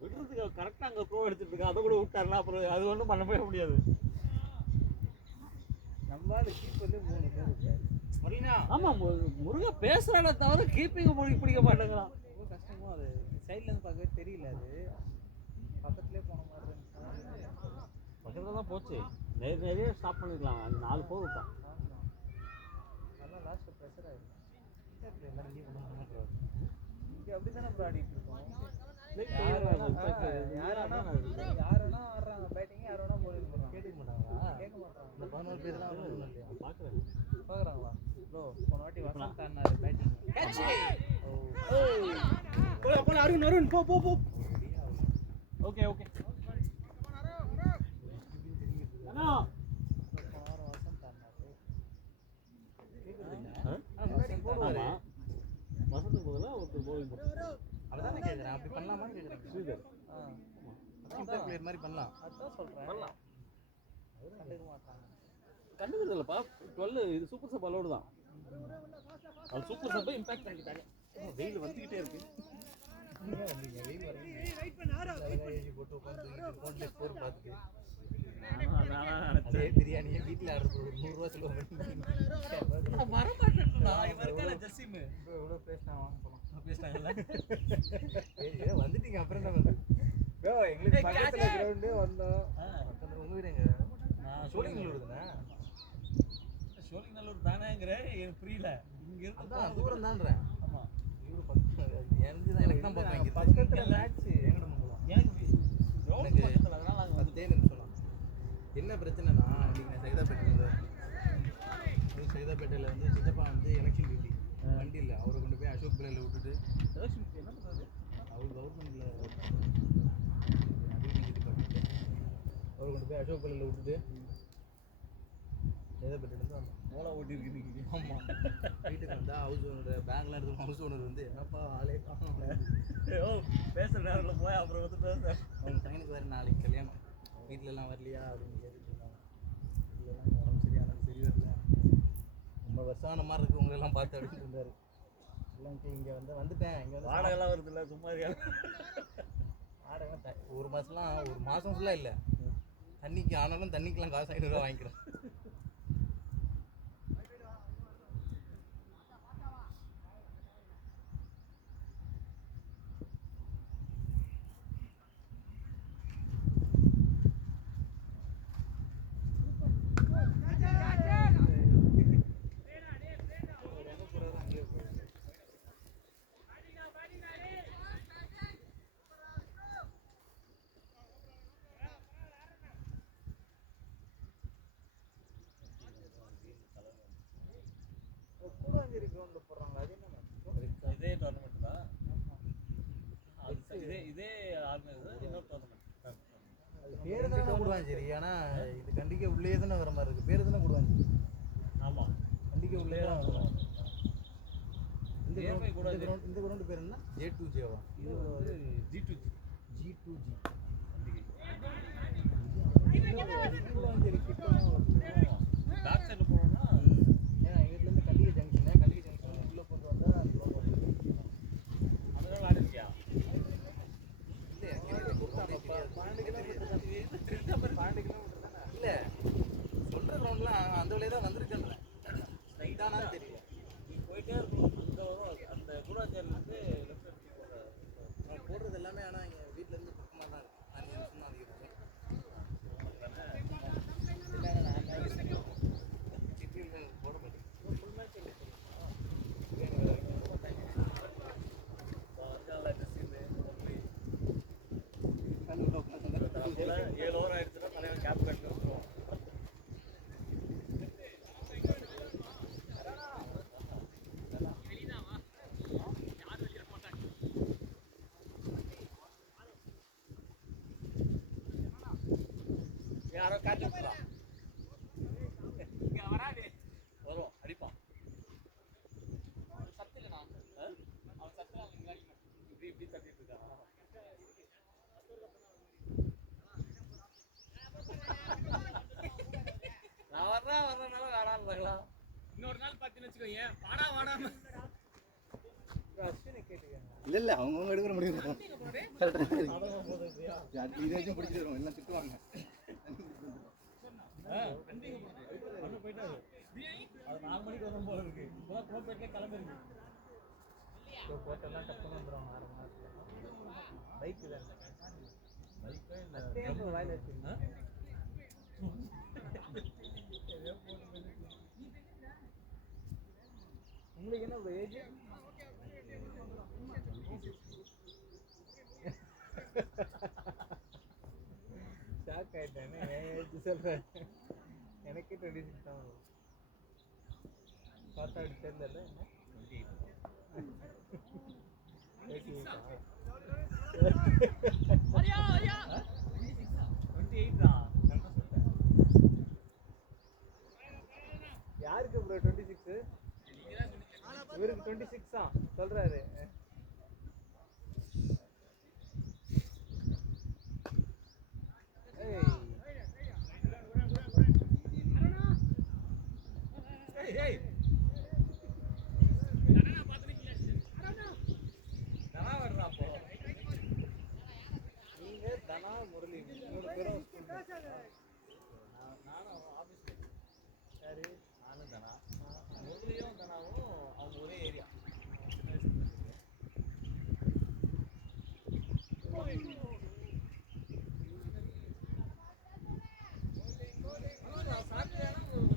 விடுறதுக்கு கரெக்டாக அங்கே ப்ரோ எடுத்துட்டு இருக்கா, அதை கூட விட்டாருன்னா அப்புறம் அது ஒன்றும் பண்ணவே முடியாது. நம்மளால கீப்பர்ல 3 பேர் இருக்காரு. ஆமா, முருகா பேசுறானே தவிர கீப்பிங் பிடிக்க மாட்டேங்கிறான். என்னமோ அது சைட்லேருந்து பார்க்கவே தெரியல, அது பக்கத்துலேயே போன மாதிரி இருந்துச்சு. பக்கத்தில் தான் போச்சு, நிறைய ஸ்டாப் பண்ணிக்கலாம், அந்த 4 போர் விட்டான். நல்லா லாஸ்ட்டில் ப்ரெஷர் ஆகிடும். எல்லாரும் லீவ் பண்ண மாட்டேறாரு. இங்கே அப்படி தானே ப்ரோ ஆடிட்டு இருக்கோம். யார் வேணா ஆடுறாங்க பேட்டிங், யார் வேணா bowling பண்ணுறாங்க. கேட்க மாட்டாங்களா? கேட்க மாட்டாங்க. இந்த 11 பேர்லாம் பார்க்குறாங்களா ப்ரோ? போன வாட்டி வசந்த் ஆடினாரு பேட்டிங். போல அருண் அருண் போ போ போ. Okay okay. அண்ணா போன வாரம் வசந்த் ஆடினாரு. கேட்குறீங்க? போடுவாரு. வசத்துக்கு பதிலாக ஒருத்தர் bowling போடுறாரு. அதான் கேட்குறேன், அப்படி பண்ணலாமான்னு கேட்குறேன். ஸ்ரீதர் இம்பாக்ட் பிளேயர் மாதிரி பண்ணலாம். அதான் சொல்கிறேன். பண்ணலாம். கண்டுக்க மாட்டாங்க. கண்டுக்கிறது இல்லைப்பா, 12 இது சூப்பர் சப் அலோடு தான். அது சூப்பர் சப்பை இம்பாக்ட் பண்ணிக்கிட்டாங்க. வெயில் வந்துக்கிட்டே இருக்கு. நீங்கள் வந்தீங்க, வெயில் வரீங்க, அழகாக ஏசி போட்டு உட்காந்து ஃபோன்லேயே ஸ்கோர் பார்த்துட்டு அதே பிரியாணியை வீட்டில் ஆர்டர் போடுறது 100 ரூபா செலவு எவ்வளோ பேசினா வாங்க போகலாம். பேசினாங்கல்ல வந்துட்டீங்க, அப்புறம் என்ன பண்ணுறது? எங்களுக்கு பக்கத்தில் கிரவுண்டே வந்தோம். பக்கத்தில் உங்கள் வீடு எங்க? சோழிங்கநல்லூர் தானே? சோழிங்கநல்லூர் தானேங்கிற எனக்கு புரியல. இங்கே அதான் தூரம் தான்றேன். ஆமாம், இவரு பக்கத்தில் எனக்கு தான் பார்ப்பேன். பக்கத்தில் மேட்ச்சு எங்கட மங்கலம். எனக்கு அதனால நாங்கள் 10 நிமிஷம் தான். என்ன பிரச்சனைனா, இன்றைக்கி நான் சைதாப்பேட்டையில் வந்து சித்தப்பா வந்து எலெக்ஷன் டியூட்டி வண்டி இல்லை, அவரை கொண்டு போய் அசோக் பிள்ளையில் விட்டுட்டு என்ன பண்ணுறது, அவர் கவர்மெண்ட்டில் அவரை கொண்டு போய் அசோக் பிள்ளையில் விட்டுட்டு சைதாப்பேட்டையிலேருந்து வந்தோம். ஓலா ஓட்டிருக்கு. ஆமாம், வீட்டுக்கு வந்தால் ஹவுஸ் ஓனர், பேங்க்ல இருக்க ஹவுஸ் ஓனர் வந்து என்னப்பா ஆளே காணும், பேசுகிற நேரத்தில் போய் அப்புறம் வந்து பேச அவங்க பையனுக்கு வேறு நாளைக்கு கல்யாணம், வீட்டிலலாம் வரலையா அப்படின்னு கேட்டுட்டு இருந்தாங்க. இல்லைலாம் உடம்பு சரியானது சரி வரல, ரொம்ப வருஷமான மாதிரி இருக்குது உங்களெல்லாம் பார்த்து அப்படின்னு இருந்தார். இல்லைங்க இங்கே வந்துட்டேன், இங்கே வந்து வாடகைலாம் வருது இல்லை, சும்மா இருக்காங்க. வாடகை ஒரு மாதம்லாம், ஒரு மாதம் ஃபுல்லாக இல்லை, தண்ணிக்கு ஆனாலும் தண்ணிக்கெலாம் காசு 500 ரூபா வாங்கிக்கிறேன். கூடாஞ்சேரி கிரவுண்டில் போடுறாங்க, அது என்ன மேட்ச்? இதே டோர்னமெண்ட் தான். இதே ஆர்கனைசர் இன்னொரு டோர்னமெண்ட். அது பேர் தானே கூடுவாஞ்சேரி, ஆனால் இது கண்டிக்க உள்ளே தானே வர மாதிரி இருக்குது. பேர் தானே கூடுவாஞ்சேரி. ஆமாம், கண்டிக்க உள்ளே தான் வரும். இந்த கிரவுண்டு பேர் என்ன? J2Jவா? இது வந்து G2G. G2G. கூடாஞ்சேரி கிட்ட பேக் சைடில் போனோம்னா, ஏன்னா எங்கள் வீட்டிலேருந்து கண்டிகை ஜங்ஷன் உள்ளே கொண்டு வந்தால் அதனால ஆடிருக்கியா? இல்லை, எனக்கு 12 கிலோமீட்டர் தானே. இல்லை, சொல்கிற கிரவுண்ட்லாம் அந்த வழியாக தான் வந்திருக்கேன்றேன். ஸ்ட்ரைட்டானான்னு தெரியல. நீ போயிட்டே இருக்கணும், இந்த வரும் அந்த கூடாஞ்சேரியிலேருந்து லெஃப்ட் எடுத்து போகிற நான் போடுறது எல்லாமே, ஆனால் எங்கள் வீட்டிலேருந்து பக்கமாக தான் இருக்குது. 5 நிமிஷம் தான் அதிகம். போட மாட்டேன். ஏழு ஓவர் ஆயிடுச்சுன்னா தலைவன் கேப் கட்டி வந்துடும். யாரோ காட்டு வரும், அடிப்பான். சத்து இல்லைண்ணா, அவன் சத்து இப்படி இப்படி தட்டிட்டு இருக்கான். நான் வர்றேனால வேணாங்களா? இன்னொரு நாள் பார்த்தீங்கன்னு வச்சுக்கோங்க, வாடா வாடாம அஸ்வினை கேட்டுக்கேங்க. இல்லை அவங்கவுங்க எடுக்கிற முடியும். இது வரைக்கும் பிடிச்சிட்டு வரும், எல்லாம் திட்டுவாங்க. போயிட்டாரு. அது 4 மணிக்கு வரும் போல இருக்கு. இப்போதான் கோப்பேட்டிலே கிளம்பிருக்கு. இப்போ போட்டெல்லாம் டப்புன்னு வந்துடுவாங்க 6 மாதத்துல. பைக்கு தான் பைக்கே இல்லை தேவை வாயில் வச்சுருந்தேன். உங்களுக்கு என்ன ஏஜ்? ஷாக் ஆகிட்டேன். என் ஏஜ் சொல்கிறேன். எனக்கே 26 தான் வரும். பார்த்தா அப்படி தெரியல. என்ன 28 யாருக்கு ப்ரோ 26? இவருக்கு 26 தான் சொல்றாரு. நீங்க தனா முரளி 3 பேரும் நானும் ஆஃபீஸ் யாரு நானும் தானா முரளியும் தானாவும் அவங்க ஒரே ஏரியா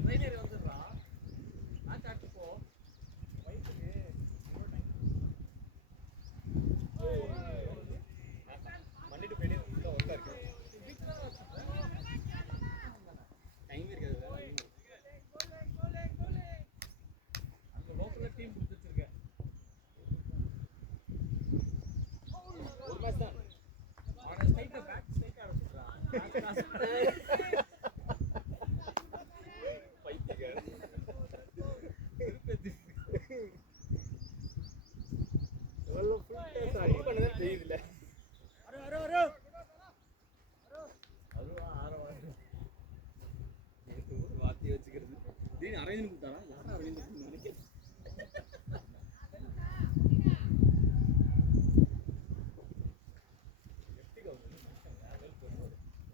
ட்ரெயின் ஏறி வந்துடுறான். நான் சாப்பிட்டு போ வயிற்றுக்கு மண்டிட்டு போயிட்டு ஒர்க்காக இருக்கு. டைம் இருக்காது. அந்த லோக்கலில் டீம் கொடுத்து வச்சிருக்கேன். ஒரு மேட்ச் தான். அவனை ஸ்ட்ரைட்டாக பேக் ஸ்ட்ரைட்டாக ஆரம்பிச்சிடுறான். பைத்தியக்காரன். எவ்வளோ ஃபுல் டேஸ் அடி பண்ணதான் தெரியுதுல்ல. அதுவா ஆரவாரம் வார்த்தையை வச்சுக்கிறது. திடீர்னு அரவிந்த் கொடுத்தாரா? யாரும் அரவிந்த் நினைக்கிறேன்.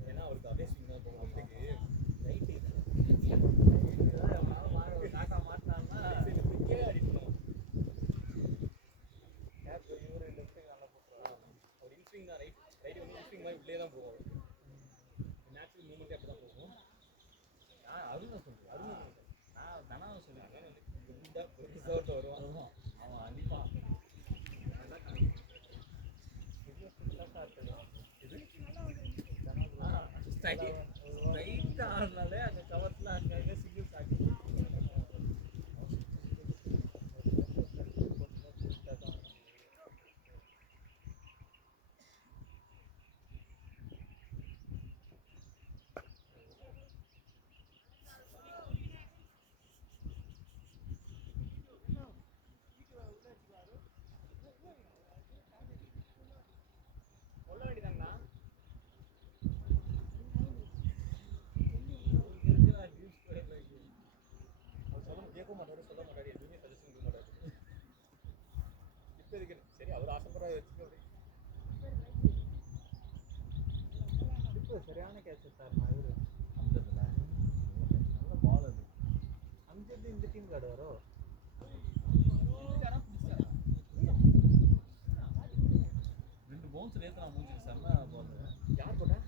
ஏன்னா அவருக்கு அதே ஸ்விங் தான் போகும். அவருக்கு ரைட்டு காக்கா மாட்டினாங்கன்னா அடிக்கணும். இவரு லெஃப்ட் நல்லா போட்டுருவாரு. அவர் இன்ஸ்விங் தான். ரைட் வந்து இன்ஸ்விங் மாதிரி உள்ளே தான் போகும். நேச்சுரல் மூவ்மெண்ட்டே அப்படி தான் போகும். அருணா சொல்கிறேன். அருணா நான் தனாவை சொல்லியிருக்கேன். ரிசர்வ்ட்டு வருவான். அவன் அடிப்பான். ஸ்ட்ரைட்டாக ஆடினாலே அந்த கவர்ஸில் அங்கே சிங்கிள் சாக்கி சொல்ல வேண்டியதாங்கண்ணா. கேட்க மாட்டாரு, சொல்ல மாட்டாரு, எதுவுமே சஜஷன் கொடுக்க மாட்டாரு. இப்போ இருக்கு சரி, அவர் ஆசைப்படுறாரு வச்சுக்கோ. இப்போ சரியான கேட்ச் எடுத்தாருண்ணா இவரு. அம்ஜத்தில் நல்ல பால் அது. அம்ஜத் இந்த டீம் ஆடுவாரோ? ரெண்டு பவுன்ஸ் ரேத்து நான் மூஞ்சி செம்ம பால். யார் போட்டா?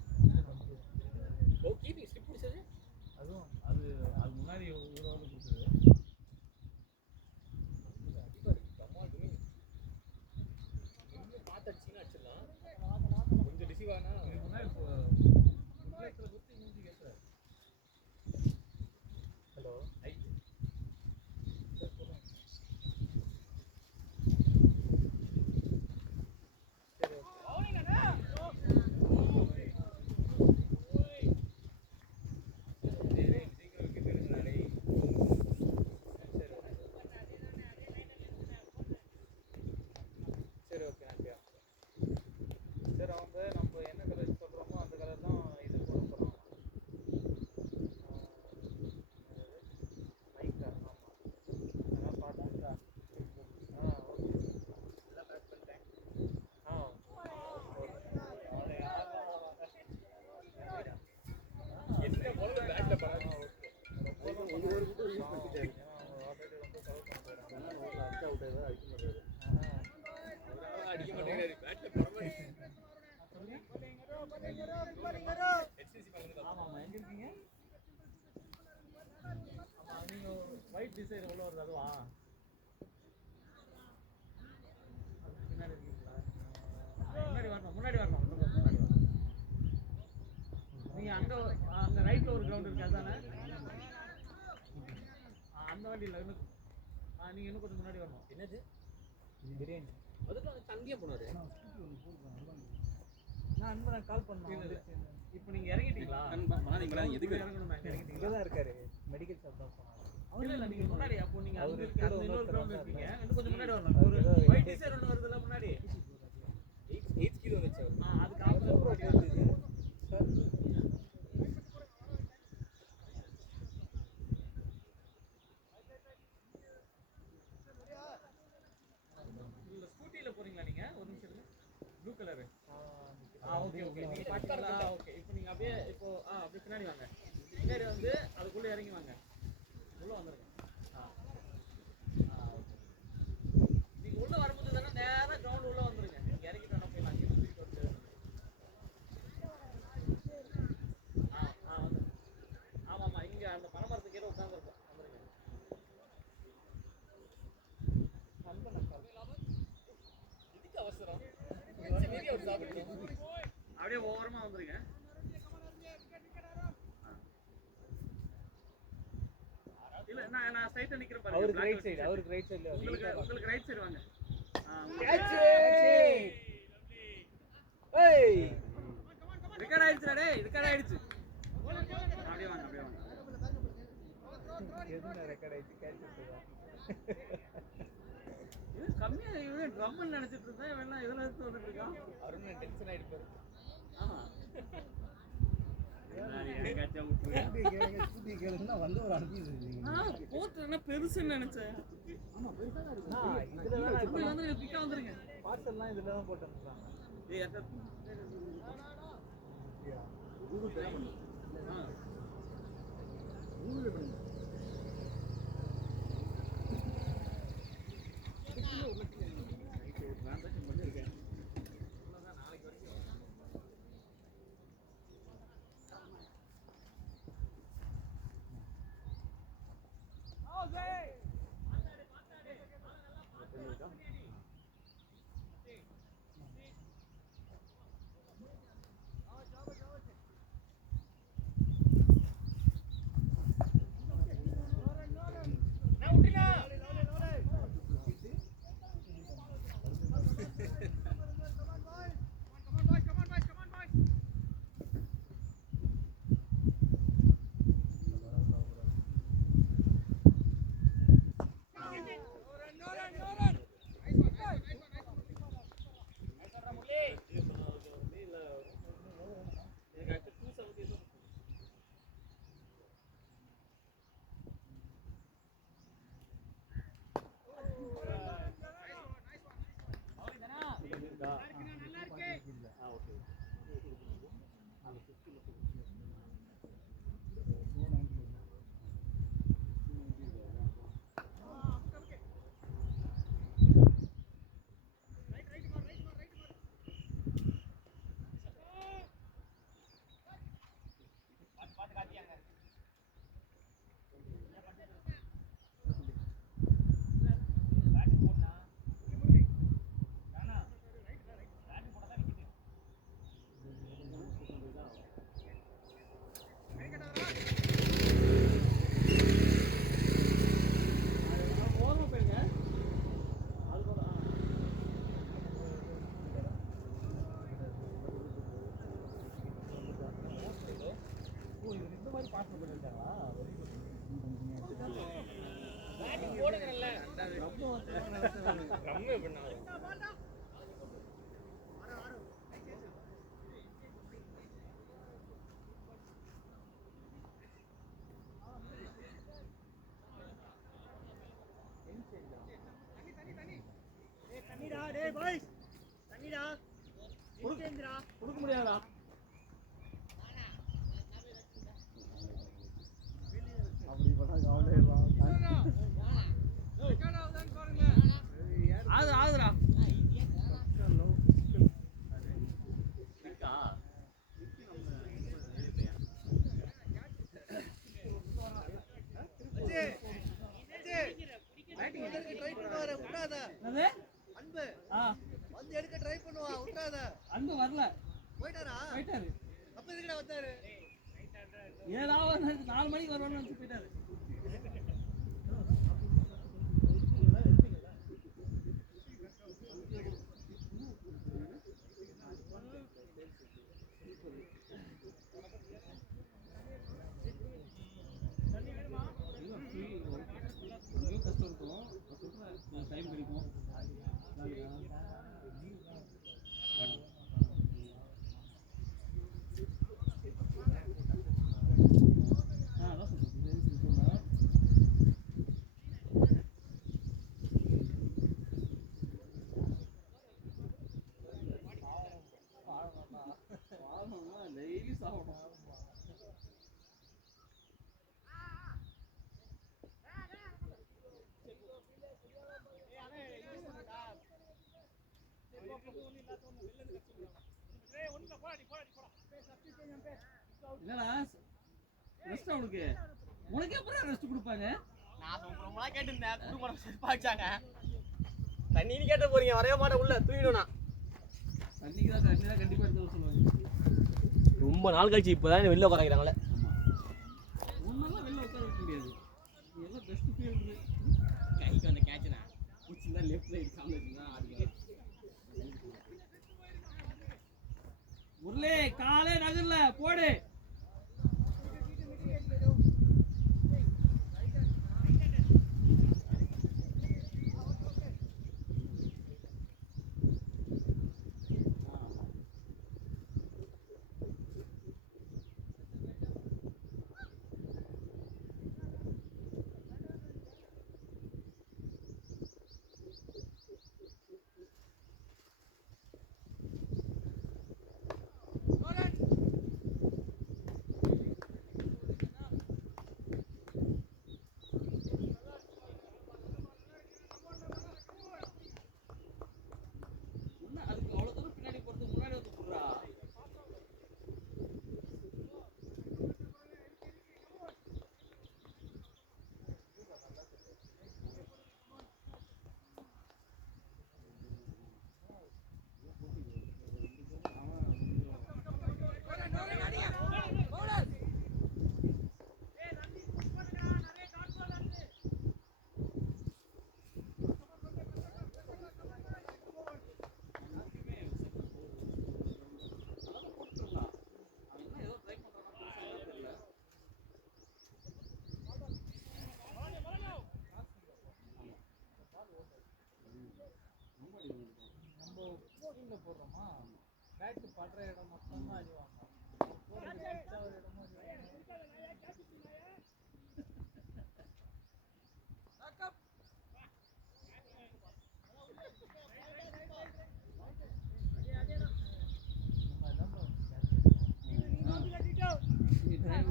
ஓ கீபி ஸ்லிப் பிடிச்சது. அதுவும் அது முன்னாடி இவ்வளோ கொடுத்தது. பார்த்து அடிச்சிங்கன்னா அடிச்சிடலாம். கொஞ்சம் டிசீவ் ஆனா முன்னாடி குத்தி மூஞ்சி கேட்குறாரு. ஹலோ ஐட்டு சரி டிசைன் உள்ள வருது அதுவா பின்னாடி இருக்கீங்களா முன்னாடி வரணும் முன்னாடி வரணும் நீங்க அங்க ரைட்ல ஒரு கிரவுண்ட் இருக்கு அதானே அந்த வண்டி இல்ல இன்னும் நீங்க இன்னும் கொஞ்சம் முன்னாடி வரணும் என்னது பிரியாணி அதுக்கு தங்கியே போனாரு நான் கால் பண்ணேன் இப்போ நீங்க இறங்கிட்டீங்களா எதுக்கு இறங்கணும் நான் இறங்கிட்டீங்க இங்க தான் இருக்காரு மெடிக்கல் ஷாப் தான் போனாரு இல்ல நீங்க முன்னாடி அப்போ நீங்க அங்க இருக்க அந்த இன்னொரு கிரவுண்ட் இருக்கீங்க இன்னும் கொஞ்சம் முன்னாடி வரணும் ஒரு ஒயிட் டிசைர் ஒன்னு வருதுல முன்னாடி 8 கிலோ வந்துச்சு அதுக்கு ஆப்போசிட் வருது சார் இல்ல ஸ்கூட்டில போறீங்களா நீங்க ஒரு நிமிஷம் இருங்க ப்ளூ கலர் ஓகே நீங்க பாத்தீங்களா ஓகே இப்போ நீங்க அப்படியே இப்போ அப்படியே பின்னாடி வாங்க பின்னாடி வந்து அதுக்குள்ள இறங்கி வாங்க உள்ள வந்துருங்க ஓகே நீங்க உள்ள வரும்போது தானே நேரா கிரவுண்ட் உள்ள வந்துருங்க நீங்க இறங்கிட்டு வேணா போயிடலாம் இங்க தூக்கிட்டு வந்து வந்து ஆமாமா இங்க அந்த பனமரத்துக்கு கீழே உட்கார்ந்துருக்கோம் வந்துருங்க இதுக்கு அவசரம் அப்படியே ஓரமா வந்துருங்க இல்ல நான் ஸ்ட்ரைட்டா நிக்கிறேன் பாருங்க அவருக்கு ரைட் சைடு உங்களுக்கு ரைட் சைடு வாங்க ஏய் ரெக்கார்ட் ஆயிடுச்சுடா டேய் ரெக்கார்ட் ஆயிடுச்சு அப்படியே வாங்க எதுனா ரெக்கார்ட் ஆயிடுச்சு கேட்ச் பண்ணுங்க இது கம்மியா இவன் ட்ரம்னு நினைச்சிட்டு இருந்தா இவன் இதெல்லாம் எடுத்து வந்துட்டு இருக்கான் அருண் டென்ஷன் ஆயிடுச்சு ஆமா பெருசுன்னு நினைச்சேன் வந்துருங்க பார்சல்லாம் இதுல தான் போட்டு கொடுக்க முடியாதா அப்படி பண்ணா ஆகுதுடா என்னது வந்து எடுக்க ட்ரை பண்ணுவா விட்டாத அன்பு வரல போயிட்டாரு அப்ப எதுக்குடா வந்தாரு ஏதாவது 4 மணிக்கு வருவான்னு நினைச்சு போயிட்டாரு கஷ்டம் இருக்கும் டைம் கிடைக்கும் டெய்லி சாப்பிடணும் என்னடா ரெஸ்ட் அவனுக்கு உனக்கு எப்பறம் ரெஸ்ட் கொடுப்பாங்க நான் ரொம்ப நாள் கேட்டிருந்தேன் குடும்பம் செல்பாச்சாங்க தண்ணின்னு கேட்ட போறீங்க வரைய மாட்டேன் உள்ள தூக்கிடுவேனா தண்ணிக்கு தான் தண்ணி தான் கண்டிப்பாக எடுத்து சொல்லுவாங்க ரொம்ப நாள் கழிச்சு இப்போதான் வெளில உட்காராங்களே ஒன்னெல்லாம் வெளில உட்கார வைக்க முடியாது எல்லாம் பெஸ்ட் ஃபீல் கைக்கு வந்த கேட்சுனா பிடிச்சிருந்தா லெஃப்ட் ரைட் காமிச்சிருந்தா ஆடுங்க உருளே காலே நகர்ல போடு போடுறோமா பேட்டு படுற இடம் மொத்தம் தான் அடிவாங்க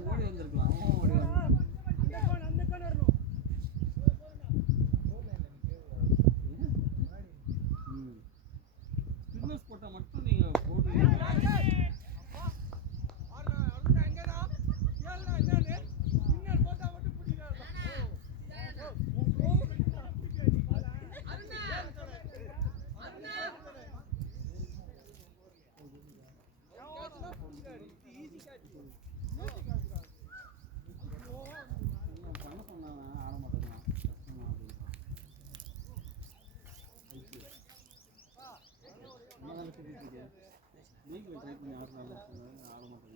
ஓடி வந்திருக்கலாம் ஸ்பின்னர்ஸ் போட்டால் மட்டும் நீங்கள் போடுவீங்க பண்ண சொன்னாங்க ஆட மாட்டேங்க கஷ்டமா அப்படின்னு சொல்லிட்டு லீக்ல ட்ரை பண்ணி ஆடுறாங்க ஆட மாட்டேங்க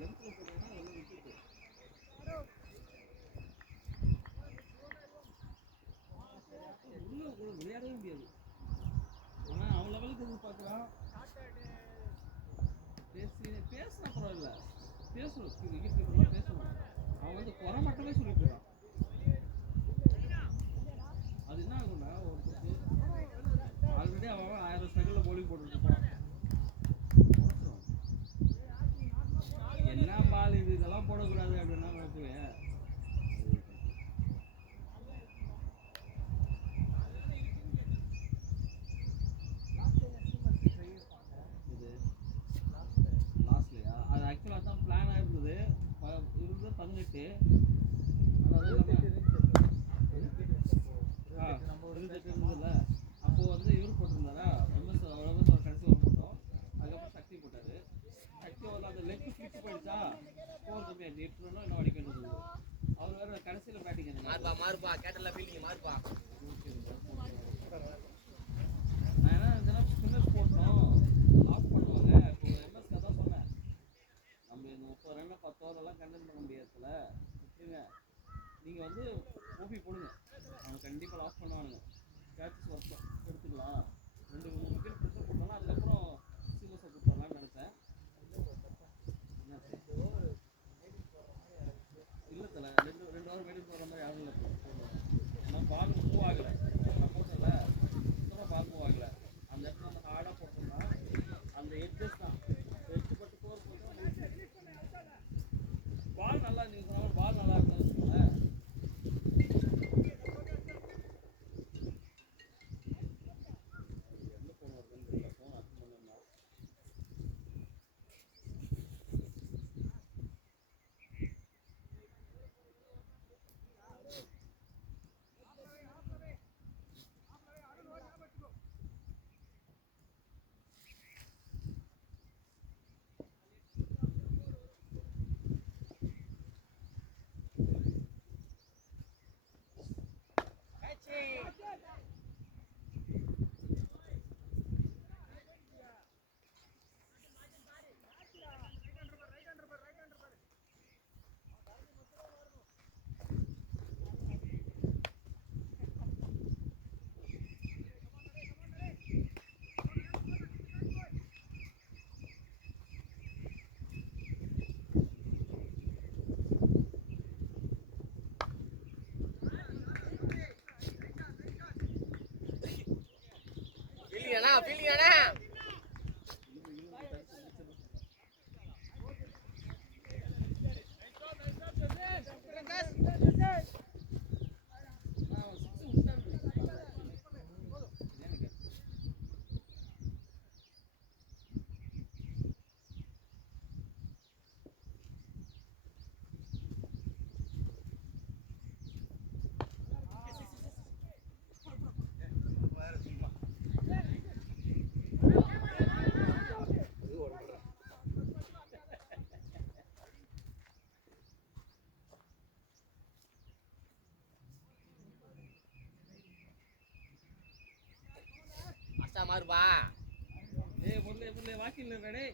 லென்த்ல போட்டீங்கன்னா அதெல்லாம் விட்டுட்டு உள்ள கூட விளையாடவே முடியாது. ஆனா அவன் லெவலுக்கு எதிர்பார்க்குறான். பேசுனா பரவாயில்ல, பேசணும் விக்கெட் கீப்பர்லாம் பேசணும். அவன் வந்து குறை மட்டுமே சொல்லிட்டு இருக்கான். அது என்ன ஆகும்னா ஒருத்தருக்கு ஆல்ரெடி அவன் 1000 ஸ்ட்ரகிளில் போலிங் போட்டுட்டு இருப்பான். என்ன பால் இது இதெல்லாம் போடக்கூடாது அப்படின்னா நினைச்சுவேன். இது லாஸ்ட்லையா அது ஆக்சுவலாக தான் பிளானாக இருந்தது. 18 இருந்ததுல அப்போ வந்து இவர் போட்டிருந்தாரா எம்எஸ் அவ்வளோ கடைசி ஒரு போட்டோம். அதுக்கப்புறம் சக்தி போட்டாரு. சக்தி வந்து அந்த லெக் ஃபிளிக் போயிடுச்சா போர் கம்மியாக எட்டுனா இன்னும் அடிக்க வேண்டியது. அவர் வேற கடைசியில் பேட்டிங் மாறுபா கேட்டல ஃபீலிங் மாறுபா. நான் என்ன இதெல்லாம் ஸ்பின்னர்ஸ் போட்டோம் ஆஃப் பண்ணுவாங்க. இப்போ எம்எஸ்க்கு தான் சொன்னேன், நம்ம இந்த 30 ரன் 10 ஓவரெல்லாம் கண்டென்ட் பண்ண முடியாதுல, விட்டுருங்க. நீங்கள் வந்து ஓபி போடுங்க, அவங்க கண்டிப்பாக ஆஃப் பண்ணுவானுங்க. கேட்சஸ் ஒர்க் எடுத்துக்கலாம். 2-3 விக்கெட் ப்ரெஷர் போட்டாலும் அதுக்கப்புறம் சீரியஸாக கொடுத்துடலான்னு நினச்சேன். இல்லை தலை 2 ஓவர் வெயிட் போடுற மாதிரி யாரும் இல்லை. ஏன்னா பால் மூவ் ஆகலை. நான் போட்டல சுத்தமாக பால் மூவ் ஆகலை. அந்த இடத்துல நம்ம ஹார்டாக போட்டோம்னா அந்த எட்ஜஸ் தான் எட்டு பட்டு போர் போட்டோம். பால் நல்லா நீங்கள் சொன்ன பால் நல்லா இருக்குன்னு வச்சுக்கோங்களேன். ஃபீலிங் அண்ணா மாறுபா. ஏய் முல்லை வாக்கில் ரெடி.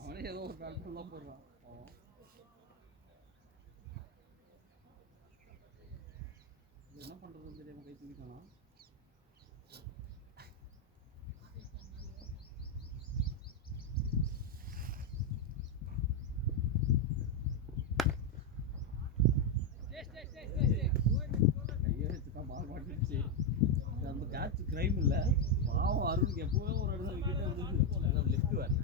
அவனே ஏதோ ஒரு பேட்ல தான் போடுறான். என்ன பண்றதுன்னு தெரியாம கை தூக்கிட்டானா. நம்ம கேட்ச் கிரைம் இல்லை பாவம். அருணுக்கு எப்பவுமே ஒரு இடத்துல விக்கெட்டே வந்து லெஃப்ட் வரல.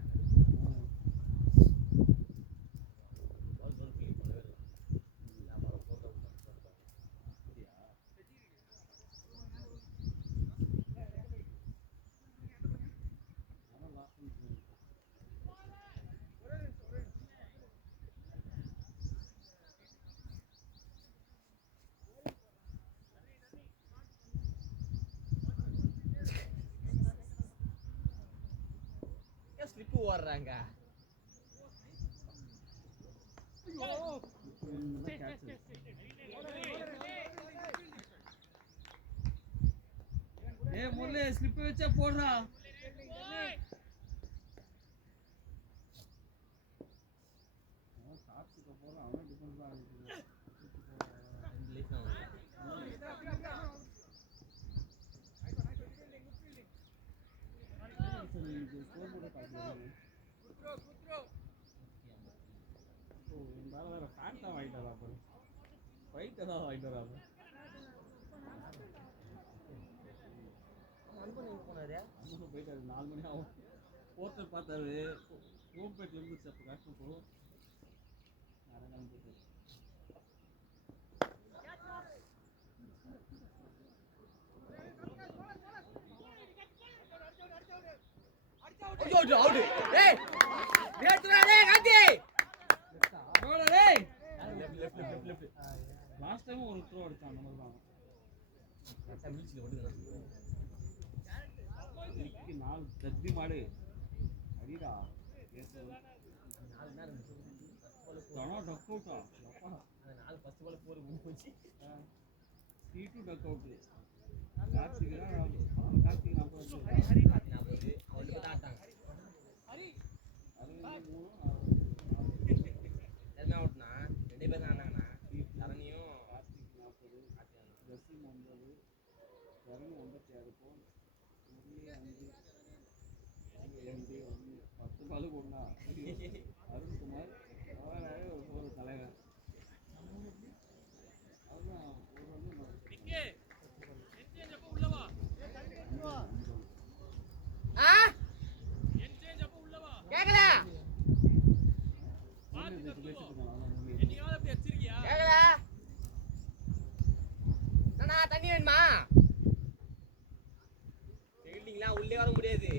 ஸ்லிப்பு ஓடுறாங்க. ஏய் முரளி ஸ்லிப் வச்சா போடுறா. சாப்பிட்டு போறான் அவன் டிஃபென்ஸ் தான் ஆடுது. வேற ஃபேன் தான் வாங்கிட்டு வரா பாரு. ஃபைட் தான் வாங்கிட்டு வரா. அங்கே போயிட்டாரு 4 மணி ஆகும். போர்ட்டர் பார்த்தாரு ரோம்பேட்டில் இருந்துச்சு அப்போ காஷ்மீர் போ நேரம் போயிட்டாரு. லாஸ்ட் டைம் ஒரு த்ரோ அடிச்சான் அந்த மாதிரி தான். இன்னைக்கு 4 தத்தி மாடு அடிடா டக் அவுட்டா சீட்டு டக் அவுட்டு. கார்த்திக் 10 பால் போடா. அருண்குமார் ஒரு தலைவர் அதுதான் தண்ணி வேணுமா? உள்ளே வர முடியாது.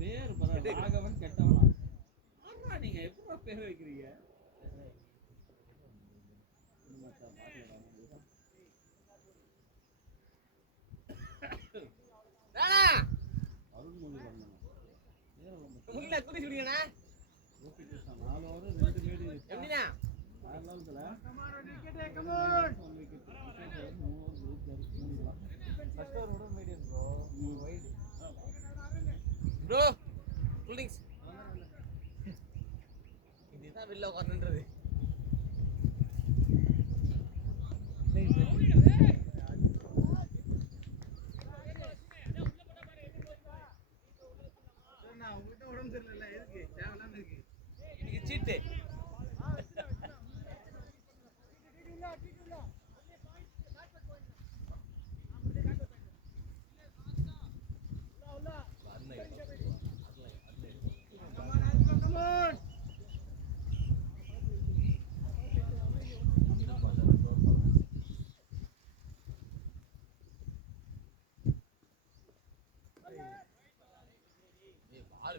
பேர் ராகவன் கெட்டவனா? நீங்க எப்ப பேர் வைக்கிறீங்க? அருண்மொழி ப்ரோ கூலிங்ஸ் இதுதான் வெளில உட்கார்ந்துன்றது. சீட்டு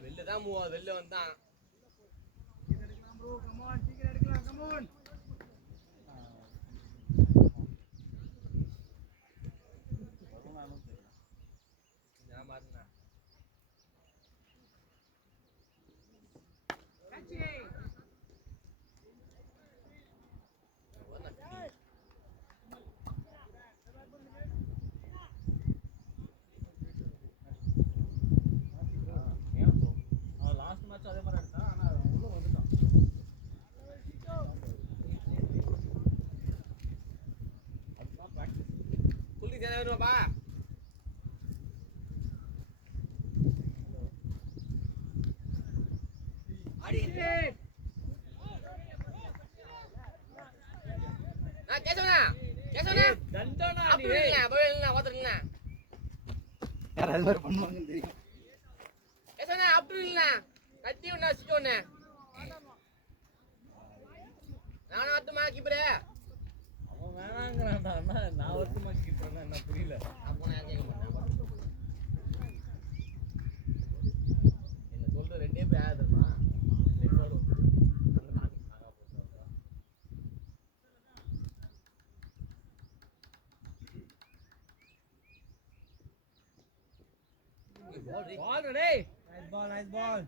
வெளில தான் வெளில வந்தான். வருவாப்பா. கேசவனா தண்டனா அப்படி இல்ல போயிடலாம் ஓத்துறீங்க யார் அது மாதிரி பண்ணுவாங்கன்னு தெரியும். கேசவனா அப்படி இல்ல கத்தி ஒண்ணு வச்சுட்டு ஒண்ணு நானும் அத்துமா கீப்பரே அவன் வேணாங்கிறான்டா. அண்ணா நான் வருத்தமா கீப்பறேன்னா என்ன புரியல. அப்போ நான் கேட்க மாட்டேன். என்ன சொல்ற ரெண்டே பேர் ஆகுதுமா பால் டேய். Nice ball.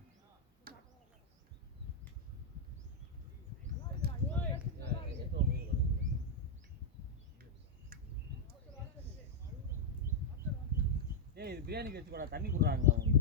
ஏய் இது பிரியாணி வச்சு கூட தண்ணி குடுறாங்க அவங்க.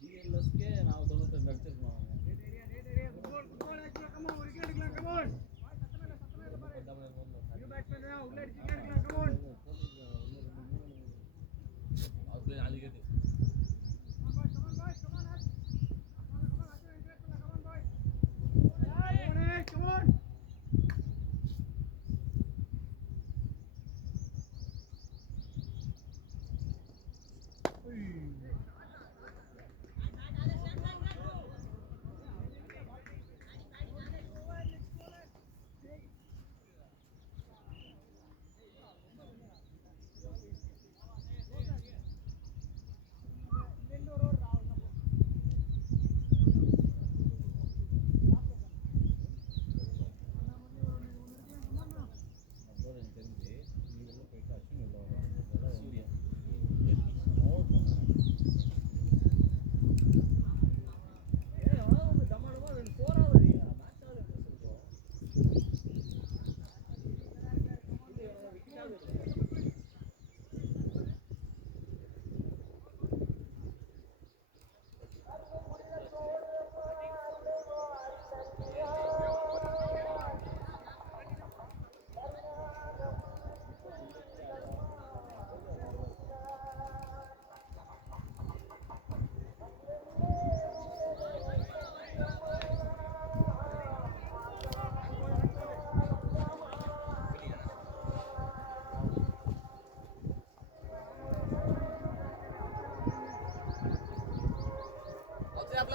டிஎல்எஸ்கே நான் 92 அடிச்சிருக்கணும் அவங்க.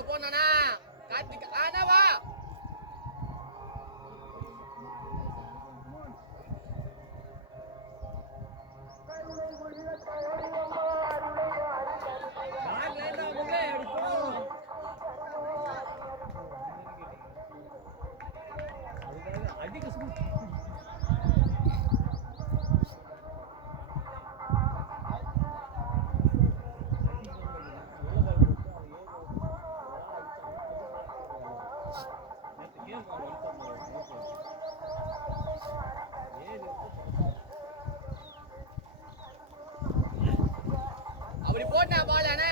போனானா கார்த்திக் ஆனவா அப்படி போட்டா பால் அண்ணா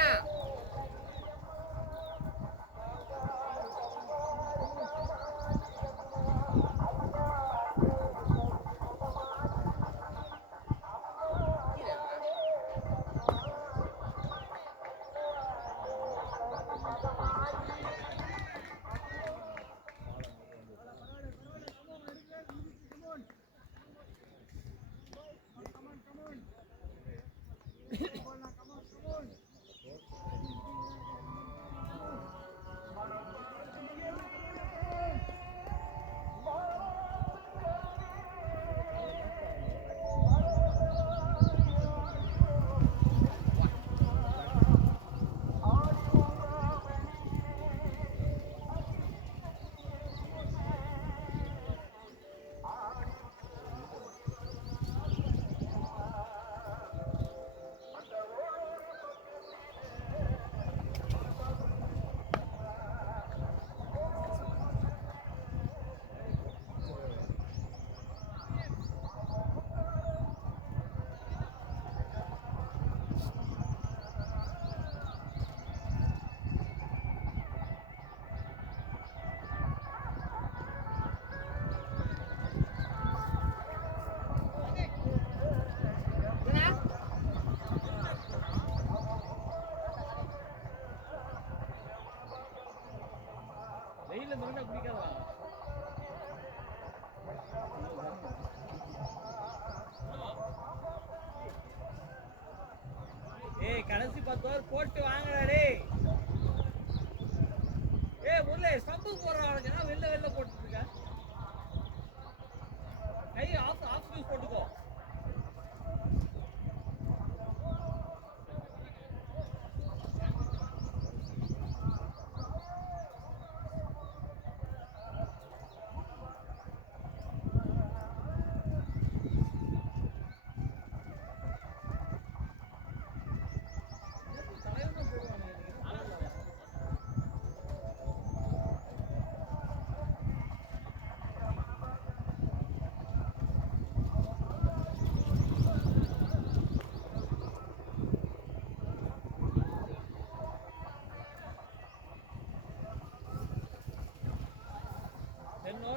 10 ஓவர் போட்டு வாங்கடா டேய். ஏய் முல்லை ஸ்டம்பு போறானே வெளில போட்டுட்டு இருக்க. கை ஆஃப் யூஸ் போட்டுக்கோ.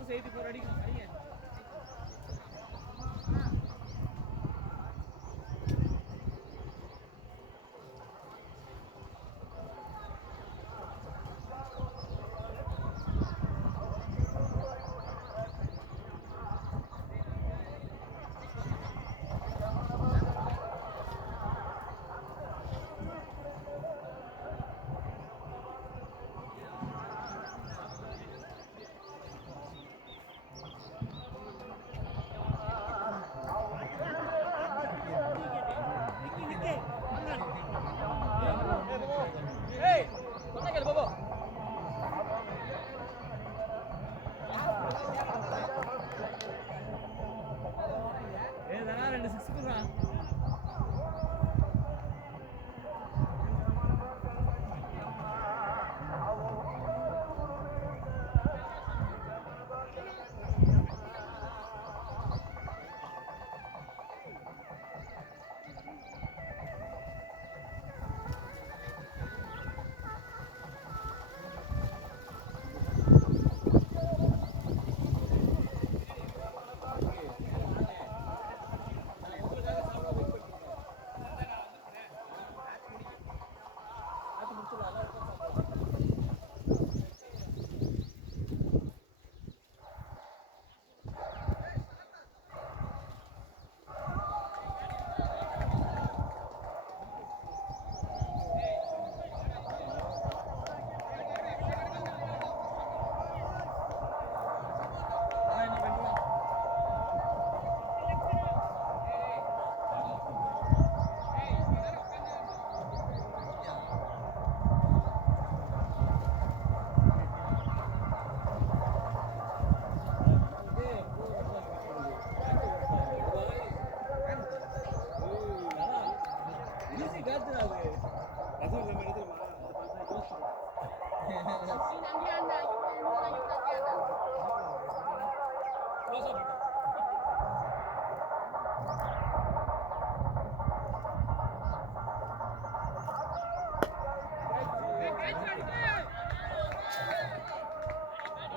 செய்து போராடிக்கணும் சரிங்க.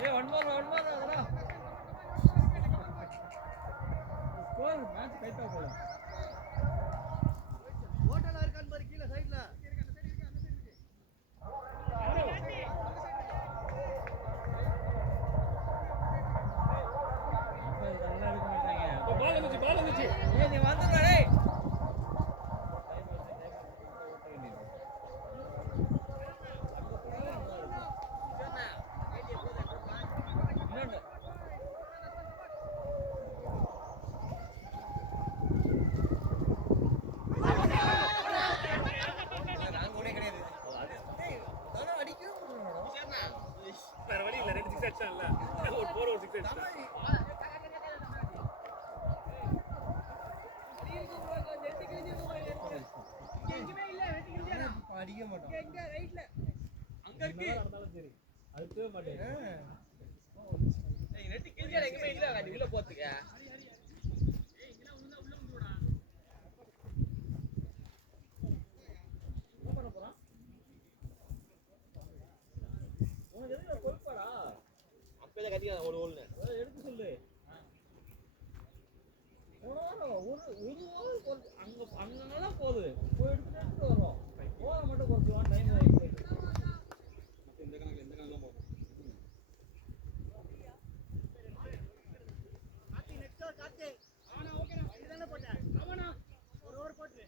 one more adara score match கைட்டா போல ஹோட்டலா இருக்கான் பாரு கீழ சைடுல பால் வந்துச்சு ஏய் நீ வந்துடா டேய் அடிக்க மாட்டோம் எங்க ரைட்ல அங்க இருக்கு நடந்தாலும் சரி அழுத்தவே மாட்டேன் ஏய் நெட்டி கிழிஞ்சா எங்கமே இல்ல அது உள்ள போத்துக்க ஏய் இங்கலாம் உள்ள வந்துடா என்ன பண்ண போறான் உனக்கு எதுக்கு கொல்பாடா அப்பவே கத்தியா ஒரு ஓல்னு எடுத்து சொல்லு ஒரு அங்க அங்கலாம் போகுது போய் எடுத்துட்டு வரோம் போற மட்டும் கொஞ்சம் டைம் ஆயிடுச்சு இந்த கணக்குல போகும் கார்த்தி நெக்ஸ்ட் ஓவர் கார்த்தி அவனா ஓகேடா இதுதானே போட்டேன் அவனா ஒரு ஓவர் போட்டு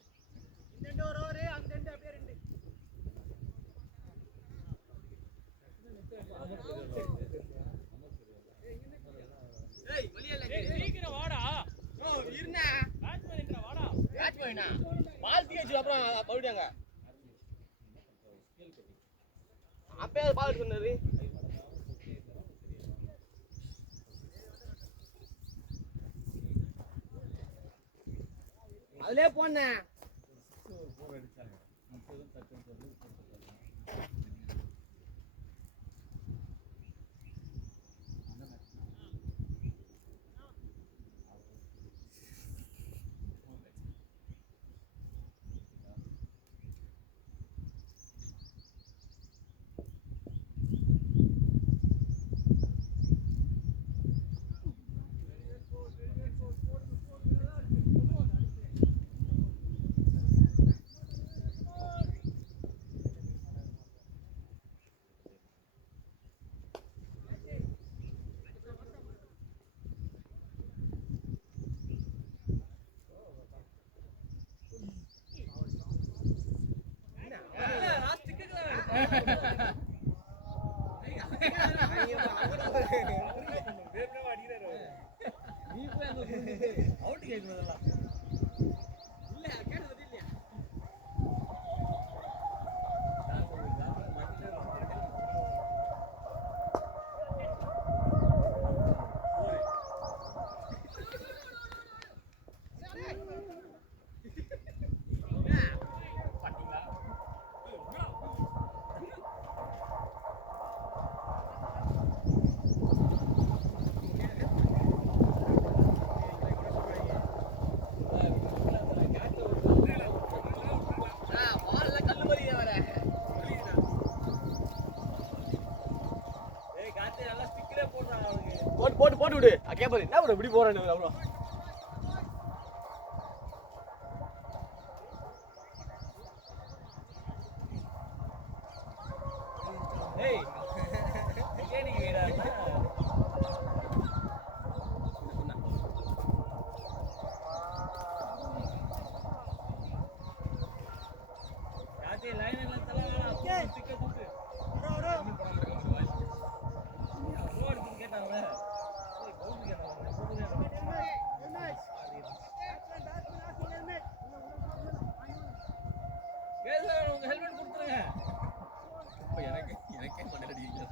இந்த ரெண்டு ஓவர் அங்க ரெண்டு அப்படியே ரெண்டு அப்புறம் மறுபடியாங்க அப்பயே பால் எடுத்து சொன்னாரு அதுலயே போனேன் அவுட் கேக்குறதெல்லாம் இல்ல கேட்டது இல்லையா போட்டு விடு கேப்பாரு என்ன bro இப்படி போறேன்னு அப்புறம் ஏய் கேனிக்கு வீடா யாத்தி லைன் எல்லாம் தலவாடா டிக்கெட் கொடுத்து ரோட் கேட்டாங்க ஹெல்மெட் கொடுத்துருங்க எனக்கே மண்டல அடிக்கல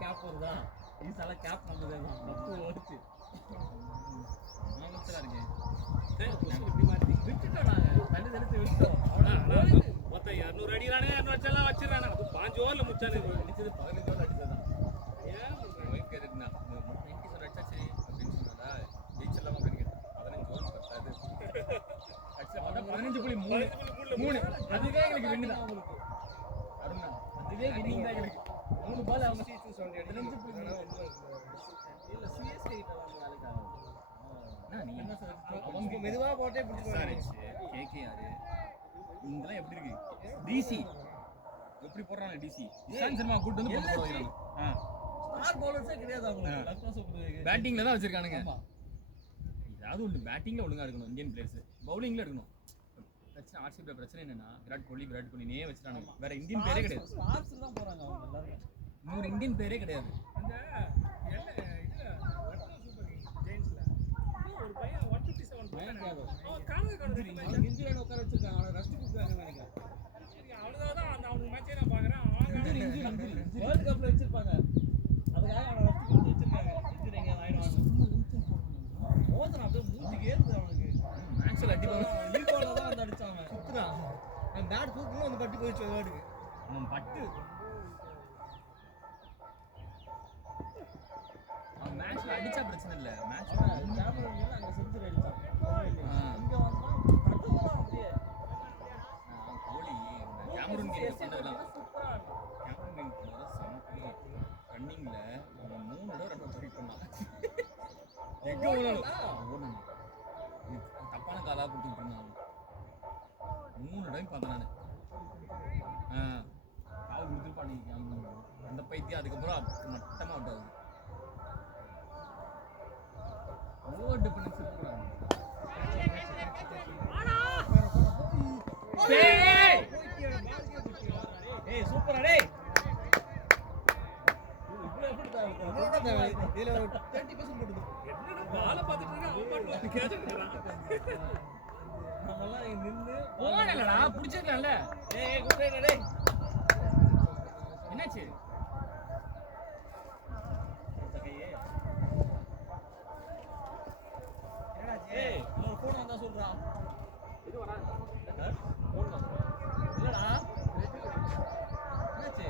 கேப் வருதான் ஈசால கேப் நம்மதே தான் தப்பு ஓடிச்சு மாமச்சலா இருக்கு இப்படி மாத்தி விட்டுட்டோம் நாங்க தண்ணி விட்டோம் மொத்தம் 200 அடிக்கிறானே 200 அடிச்செல்லாம் வச்சிடறானே அது 5 ஓவர்ல முடிச்சானே அடிச்சது 15 ஓவர் அடிச்சதான் ஏன் வைப் கேட்டுனா மொத்தம் 90 ஓவர் அடிச்சா சரி அப்படின்னு சொன்னாடா ஜெயிச்சலாம் அப்படின்னு கேட்டேன் 15 ஓவர் பத்தாது அடிச்சா 15.3 அதுவே எங்களுக்கு வின்னு தான் அருணா அதுவே வின்னிங் தான் எங்களுக்கு 3 பால் அவங்க சீச்சு சொல்றேன் 15.3 இல்ல சிஎஸ்கே கிட்ட வந்து வேலைக்கு ஆகும் நீ என்ன சொல்ற அவங்க மெதுவா போட்டே பிடிச்சாச்சு கேகேஆர் இதெல்லாம் எப்படி இருக்கு டிசி எப்படி போடுறாங்க டிசி இசான் சர்மா கூட்டி வந்து போட்டு போறாங்க ஸ்டார் பவுலர்ஸே கிடையாது அவங்க லக்னோ சூப்பர் பேட்டிங்ல தான் வச்சிருக்கானுங்க ஏதாவது ஒன்று பேட்டிங்ல ஒழுங்கா இருக்கணும் இந்தியன் பிளேயர்ஸ் பவுலிங்ல இருக்கணும் பிரச்சனை ஆர்சிபில பிரச்சனை என்னன்னா விராட் கோலினே வச்சிட்டானுங்க வேற இந்தியன் பேரே கிடையாது ஸ்டார்ஸ் தான் போறாங்க அவங்க எல்லாரும் இன்னொரு இந்தியன் பேரே கிடையாது அந்த இதுல லக்னோ சூப்பர் ஜெயின்ஸ்ல ஒரு பையன் 157 காணங்க இன்ஜுரி உட்கார வச்சிருக்காங்க அவன ரெஸ்ட் கொடுக்குறாங்க நினைக்கிறேன் அவ்வளவுதான் அந்த அவங்க மேட்சே நான் பாக்குறேன் இன்ஜுரி வேர்ல்ட் கப்ல வச்சிருப்பாங்க அதுக்காக அவன ரெஸ்ட் கொடுத்து வச்சிருக்காங்க இன்ஜுரி எங்க ஆயிடுவாங்க மோதன அப்படியே மூஞ்சிக்கு ஏறுது அவனுக்கு மேட்ச்ல அடிப்பாங்க லீகோல தான் வந்து அடிச்சாங்க சுத்துறான் அந்த பேட் தூக்குன்னு வந்து பட்டு போயிச்சு வேர்டுக்கு அவன் பட்டு அவன் மேட்ச்ல அடிச்சா பிரச்சனை இல்ல மேட்ச்ல கேமரா அங்க செஞ்சுரி அடிச்சான் இங்க வந்தா தட்டுறான் அப்படியே கோலி கேமரூன் கேம் பண்ணதெல்லாம் சூப்பரா கேமரூன் கேம் வர சம ரன்னிங்ல அவன் 3 தடவை ரன் ட்ரை பண்ணான் எங்க ஓடணும் தப்பான காலா கொடுத்துட்டு இருந்தான் 3 டைம் பார்த்தேன் நான் கால் கொடுத்துருப்பான் அந்த பைத்தியம் அதுக்கப்புறம் மட்டமாக அவுட் ஆகுது ஓவர் டிபெண்டன்ஸ் இருக்கிறாங்க ஏய் சூப்பரா டேய் இதுல ஒரு 30% போட்டுது. பால பாத்துட்டு இருக்க அவன் பாட்டு கேட்சிட்டு இருக்கான் நம்மலாம் இங்க நின்னு போனலடா புடிச்சிரலாம்ல ஏய் குட்ரேடா டேய் என்னாச்சு ஏய் ஒரு போன் வந்தா சொல்றா இது வரா போன் வந்தா இல்லடா என்னாச்சு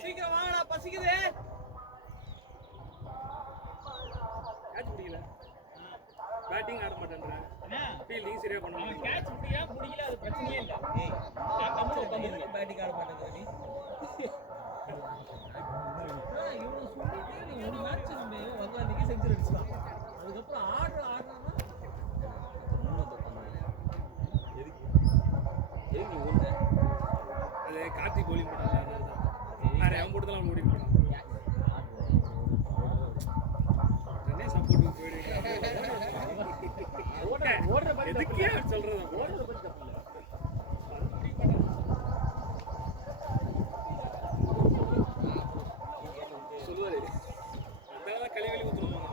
சீக்கிரம் வாங்கடா பசிக்குது பேட்டிங் ஆட மாட்டேன்றேன் ஃபீல்டிங் சரியா பண்ண மாட்டேன் கேட்ச் முடியா முடியல அது பிரச்சனையே இல்ல ஏய் நான் கம்மி உட்கார்ந்து பேட்டிங் ஆட மாட்டேங்கற நீ இவனை சொல்லிட்டு நீ ஒரு மேட்ச் நம்ம வந்து அன்னைக்கு செஞ்சுரி அடிச்சலாம் அதுக்கப்புறம் ஆடுறானா எதுக்கு நீ ஓடுற அது கார்த்தி போலிங் பண்ணல அதனால வேற அவன் போட்டுதான் ஓடி போறான் என்ன சப்போர்ட் போயிடுங்க ஓடுற பத்தி எதுக்கே சொல்றது ஓடுற பத்தி தப்பு இல்ல சொல்லுவாரு அதனால கழிவெளி ஊத்துறாங்க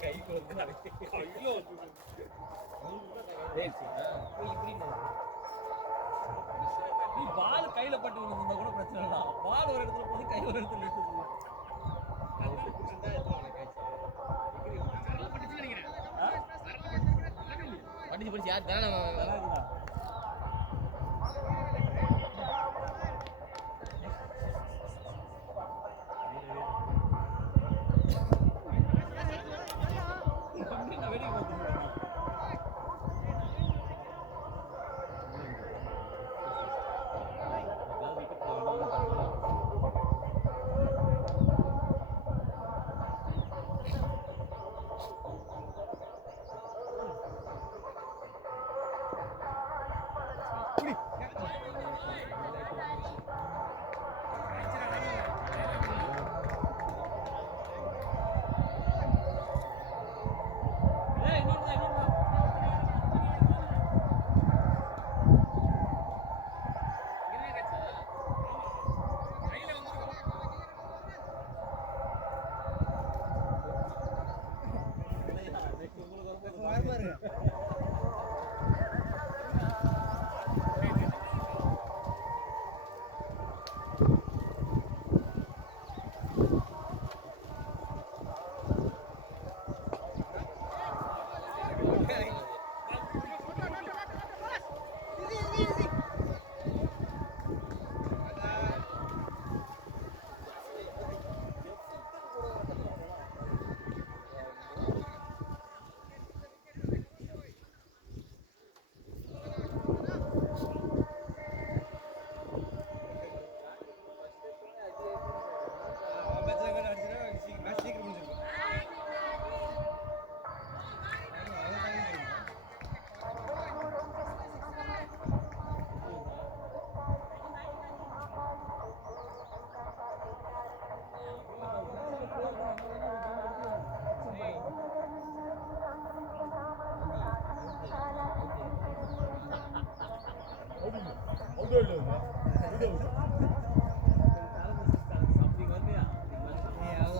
கை கொடுக்குறாரு ஐயோ ஏய் போய் இப்படி நீ பால் கையில பட்டு விழுந்தா கூட பிரச்சனை இல்ல பால் ஒரு இடத்துல போய் கை ஒரு இடத்துல நிக்குது படிச்சு படிச்சு யார் தானே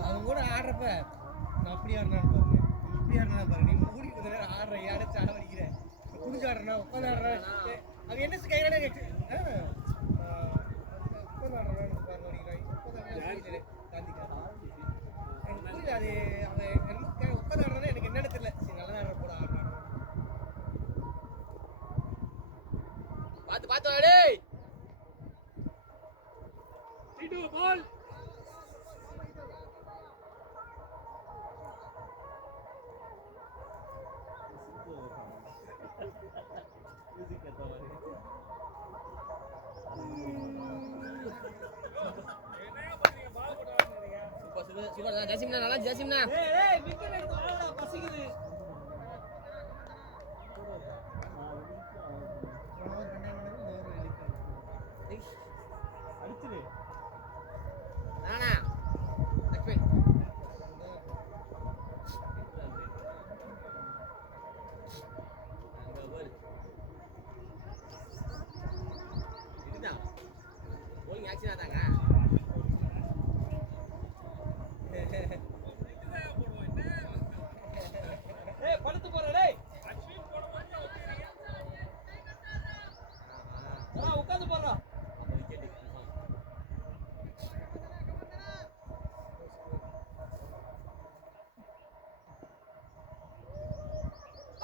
அவங்க கூட ஆடுறப்ப நான் அப்படி ஆடுறேன் பாருங்க, இப்படி ஆடுறேன் பாருங்க, நீ மூடி கொஞ்ச நேரம் ஆடுற அடைச்சு அடிக்கிறேன், குடிச்சு ஆடுறேன், உட்காந்து ஆடுறேன், அது என்ன கையில உட்காந்து ஆடுறேன் பாருங்க காந்தி அது அவன் உட்காந்து ஆடுறதுனா எனக்கு என்னன்னு தெரியல. சரி நல்லா ஆடுற கூட ஆடுறான். பார்த்து பார்த்து டேய் T2 ball. சூப்பர் ஜாசிம்னா நல்லா ஜாசிம்னா ஏய் விக்கெட் எடுத்து வாடா பசிக்குது. அடிச்சிரு நானா லக்ஷ்மன் இதுதான் போலிங் ஆக்ஷன் ஆதாங்க. ஏய் படுத்து போறா டேய். உட்காந்து போறா.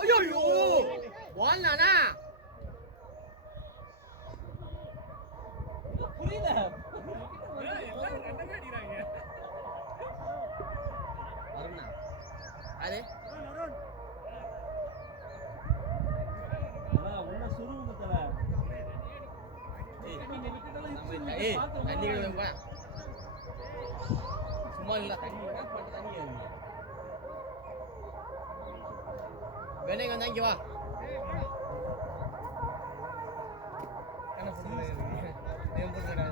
ஐயோ பால் நானா புரியல. எல்லாரும் ரெண்டவே அடிக்கிறாங்க. வரும்னா அது உள்ள சுருவுங்க தல. ஏய் தண்ணி குடிப்பா சும்மா இல்ல தண்ணி போட்டு தண்ணி ஏறுங்க வேணே வந்து இங்க வா என்ன பண்ணுங்க தேம்பு கடை.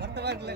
வருத்தமா இருக்குல்ல.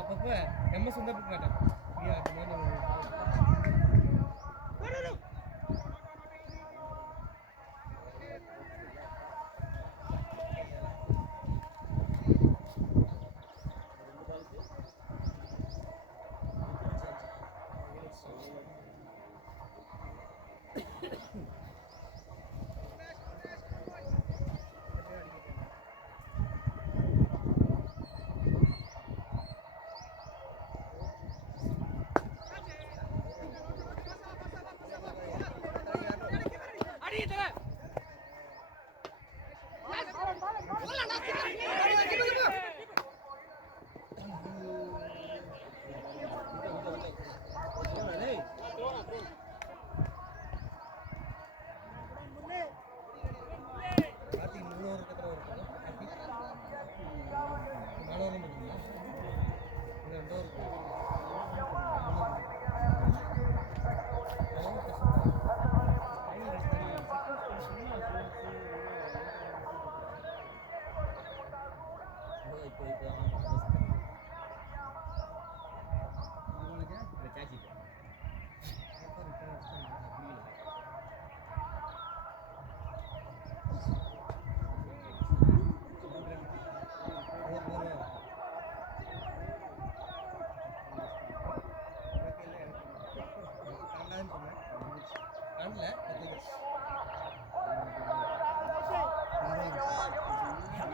அப்பப்ப எம்எஸ் வந்தா போக மாட்டேன்.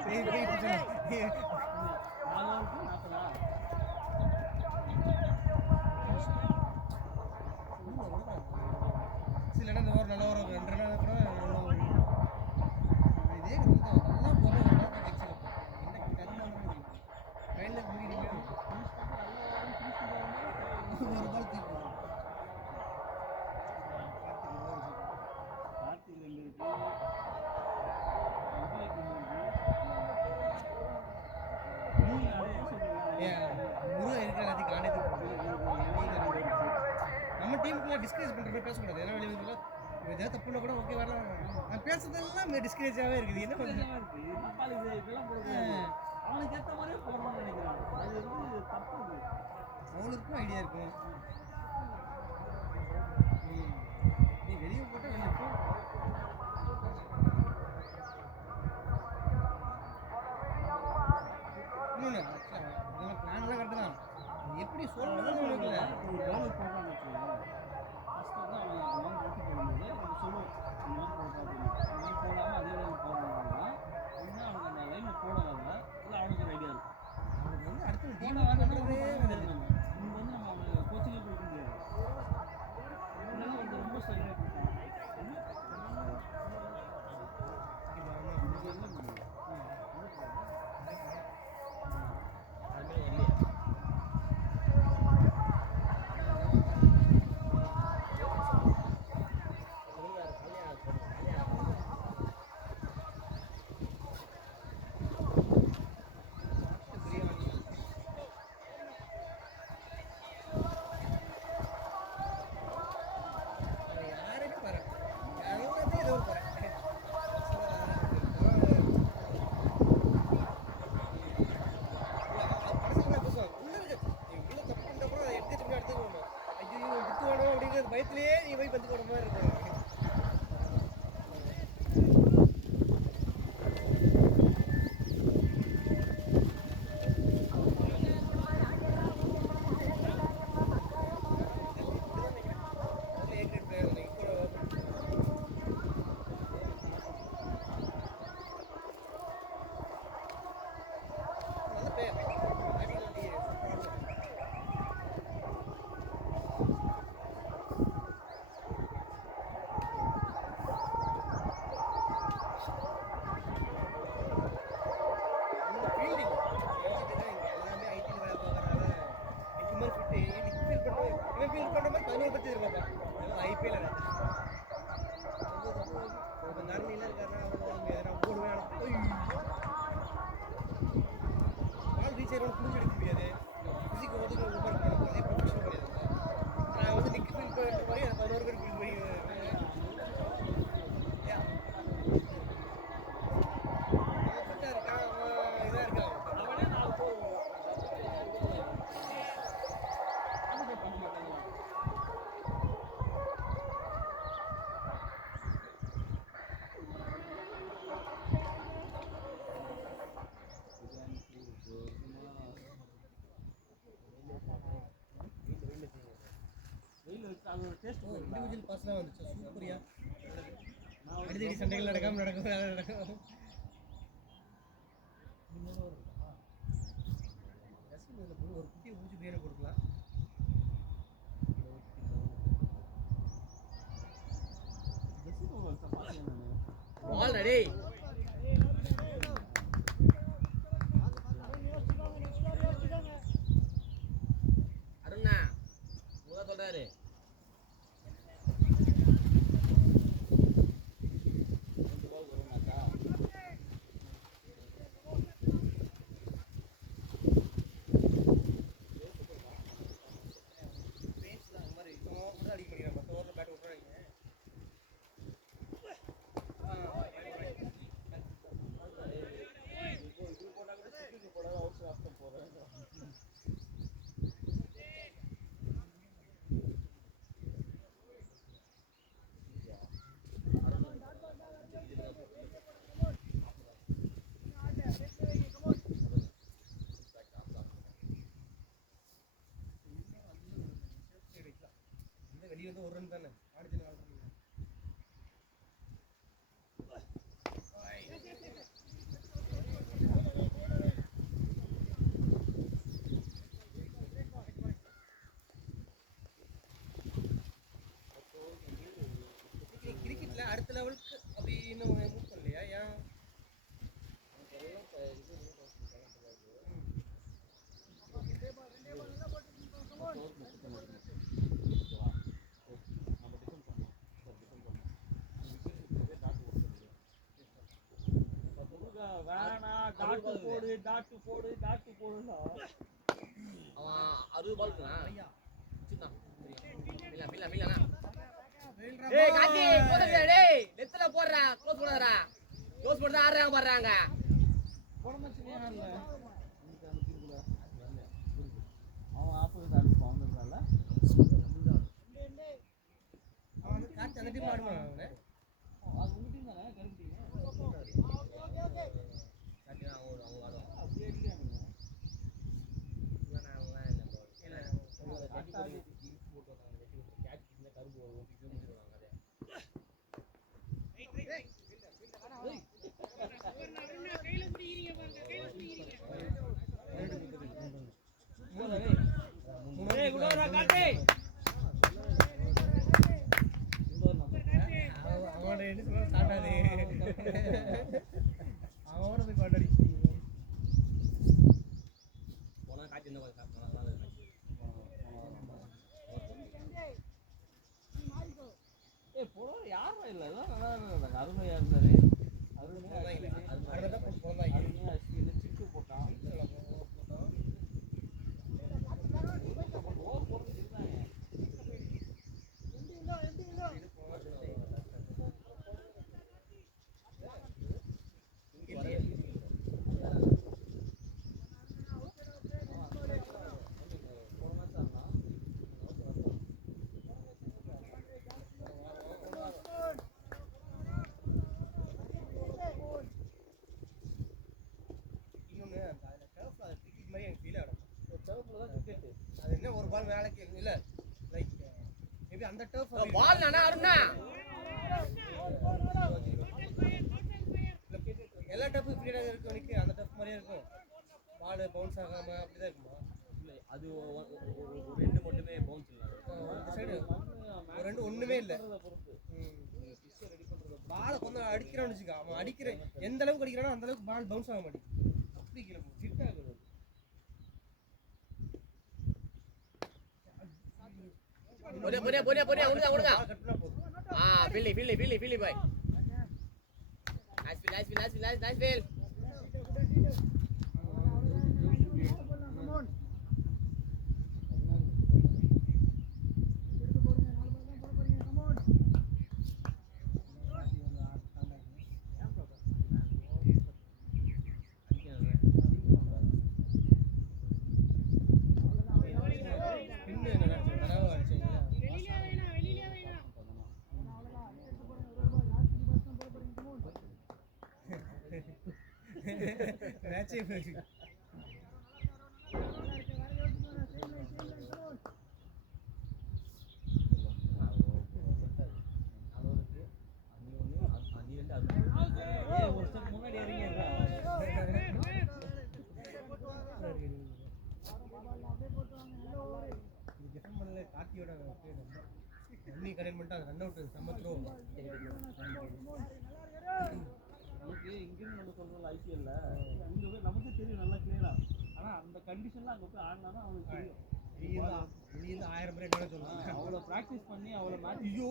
சில இடம் இந்த ஓவர் நல்ல ஓவர் 2 ரன் அப்புறம் இதே கிரௌண்ட் தான் நல்லா போகிறோம் என்ன கண்ணு கையில் முடிக்கிறீங்க ஒரு பால் தூக்கி முருகன் இருக்கிற எல்லாத்தையும் காணே நம்ம டீமுக்குள்ள டிஸ்கரேஜ் பண்ணுறப்ப பேசக்கூடாது ஏன்னா வெளியே எதாவது தப்புனா கூட ஓகே வரலாம் நான் பேசுறதெல்லாம் டிஸ்கரேஜாகவே இருக்குது என்ன பண்ணுறது அவனுக்கு ஏற்ற மாதிரியே போடணும்னு நினைக்கிறான். அது வந்து தப்பு. அவனுக்கும் ஐடியா இருக்கும். நீ வெளியே போட்டால் வெளியே போ. இன்னொன்று இதெல்லாம் பிளான்லாம் கரெக்டு தான். எப்படி சொல்லணும்னு உனக்கு இல்லை. ஒரு பவுலர் போடுறான்னு வச்சுக்கோங்க. ஃபஸ்ட்டு வந்து அவன் லைன் போட்டு போடும்போது நம்ம சொல்லுவோம் இந்த லைன் போடாமல் அதே லைன் போடணும்னா ஒன்று அவனுக்கு அந்த லைனை போட வரல இல்லை அவனுக்கு ஒரு ஐடியா இருக்கும். அவனுக்கு வந்து அடுத்த போட டீம் வரலன்னா பண்ணுறதே இங்கே வந்து நம்ம அவனை கோச்சிங்கே போய்க்க முடியாது. அதனால வந்து ரொம்ப சரியாக கொடுக்கணும். பயத்திலேயே நீ போய் பந்து போட மாதிரி இருக்கும். புரிஞ்செடுக்க முடியாது. பிசிக்கு ஒதுக்கு ரொம்ப இருக்கும். அதே ப்ரொஃபஷனல் கிடையாது. நான் வந்து நிக்கு ஃபீல் பண்ணுற மாதிரி 11 பேர் ஃபீல் பண்ணி ஃபிட்டாக இருக்கான், அவன் இதாக இருக்கான். அவனே 4 கோல் அது பண்ண மாட்டாங்க. இண்டிவிஜுவல் பாஸ்லாம் வந்துச்சு சூப்பரியா. அடிதடி சண்டைகள் நடக்காமல் நடக்கும். ஒரு குட்டியை ஊச்சி பேரை கொடுக்கலாம். ஆல்ரெடி அருணா உங்க சொல்றாரு வேணா டாட்டு போடு டாட்டு போடு டாட்டு போடுன்னா அவன் 60 பால் சின்ன மில்ல மில்லனா டேய் காட்டி போடுடா டேய் நெத்தல போடுறா க்ளோஸ் பண்ணாதடா க்ளோஸ் பண்ணா ஆடுறாங்க பாறாங்க அவன் ஆப்போசிட் ஆடிச்சு வந்ததால அவன் காட்டு அந்த டீம் ஆடுவான் அவன் அது உங்க டீம் தானே கரெக்ட் காட்டினா அவங்க ஆடுவாங்க அப்படியே அடிக்கிறானுங்க இல்லனா அவங்க இல்ல கட்டாடி போட்டு வந்தாங்க கேட்ச் கிட்ட கரும்பு வரும் பிச்சு முடிச்சுறாங்க அதே ஏய் குடோரா காட்டே அவனோட என்ன சொல்ல ஸ்டார்ட் ஆகுது அவனோட போய் பாட்டு போனா காட்டி என்ன நல்லா இருக்கு ஏய் போடா யாரா இல்ல அதான் நல்லா இருந்தாங்க அருமையா இருந்தாரு அருமையா போட்டாங்க அருமையா அஸ்வின் சிக்கு போட்டான் ஓவர் போட்டு இருந்தாங்க இன்னொன்னு அந்த டர்ஃப்ல அது கிரிக்கெட் மாதிரி எனக்கு ஃபீல் ஆகும் டர்ஃப்ல தான் கிரிக்கெட் அது என்ன ஒரு பால் வேலைக்கு இல்ல லைக் மேபி அந்த டர்ஃப் பால் நானா அருணா எல்லா டர்ஃபும் ஃப்ரீடா இருக்கு உனக்கு அந்த டர்ஃப் மாதிரியே இருக்கும் பால் பவுன்ஸ் ஆகாம அப்படிதான் இருக்குமா இல்ல அது ஒரு ரெண்டு மட்டுமே பவுன்ஸ் இல்ல இந்த சைடு ஒரு ரெண்டு ஒண்ணுமே இல்ல பாலை கொஞ்சம் அடிக்கிறான்னு வச்சுக்கோ அவன் அடிக்கிற எந்த அளவுக்கு அடிக்கிறானோ அந்த அளவுக்கு பால் பவுன்ஸ் ஆக மாட்டேங்குது அப்படி கீழே போகும் ஃபிட் ஆகுது போறியா உடுங்க பால் கட் பண்ணா போதும் பில்லி பாய் நைஸ் ஃபீல் பின்னு என்ன தரவா அடிச்சீங்களா மேட்சே போயிடுச்சு ஒரு ஸ்டெப் முன்னாடி இறங்கிடுறா ஜெஃபர்மன்ல கார்த்தியோட ரன்னி கனெக்ட் பண்ணிட்டு அது ரன் அவுட் செம்ம த்ரோ நமக்கு இங்கிருந்து நம்ம சொல்றோம் ஐபிஎல்ல இங்க போய் நமக்கு தெரியும் நல்லா கிளியரா ஆனா அந்த கண்டிஷன்ல அங்க போய் ஆடினா அவனுக்கு தெரியும் வெளியிருந்து 1000 பேர் என்ன சொல்லுவாங்க அவ்வளோ ப்ராக்டிஸ் பண்ணி அவ்வளோ மேட்ச் ஐயோ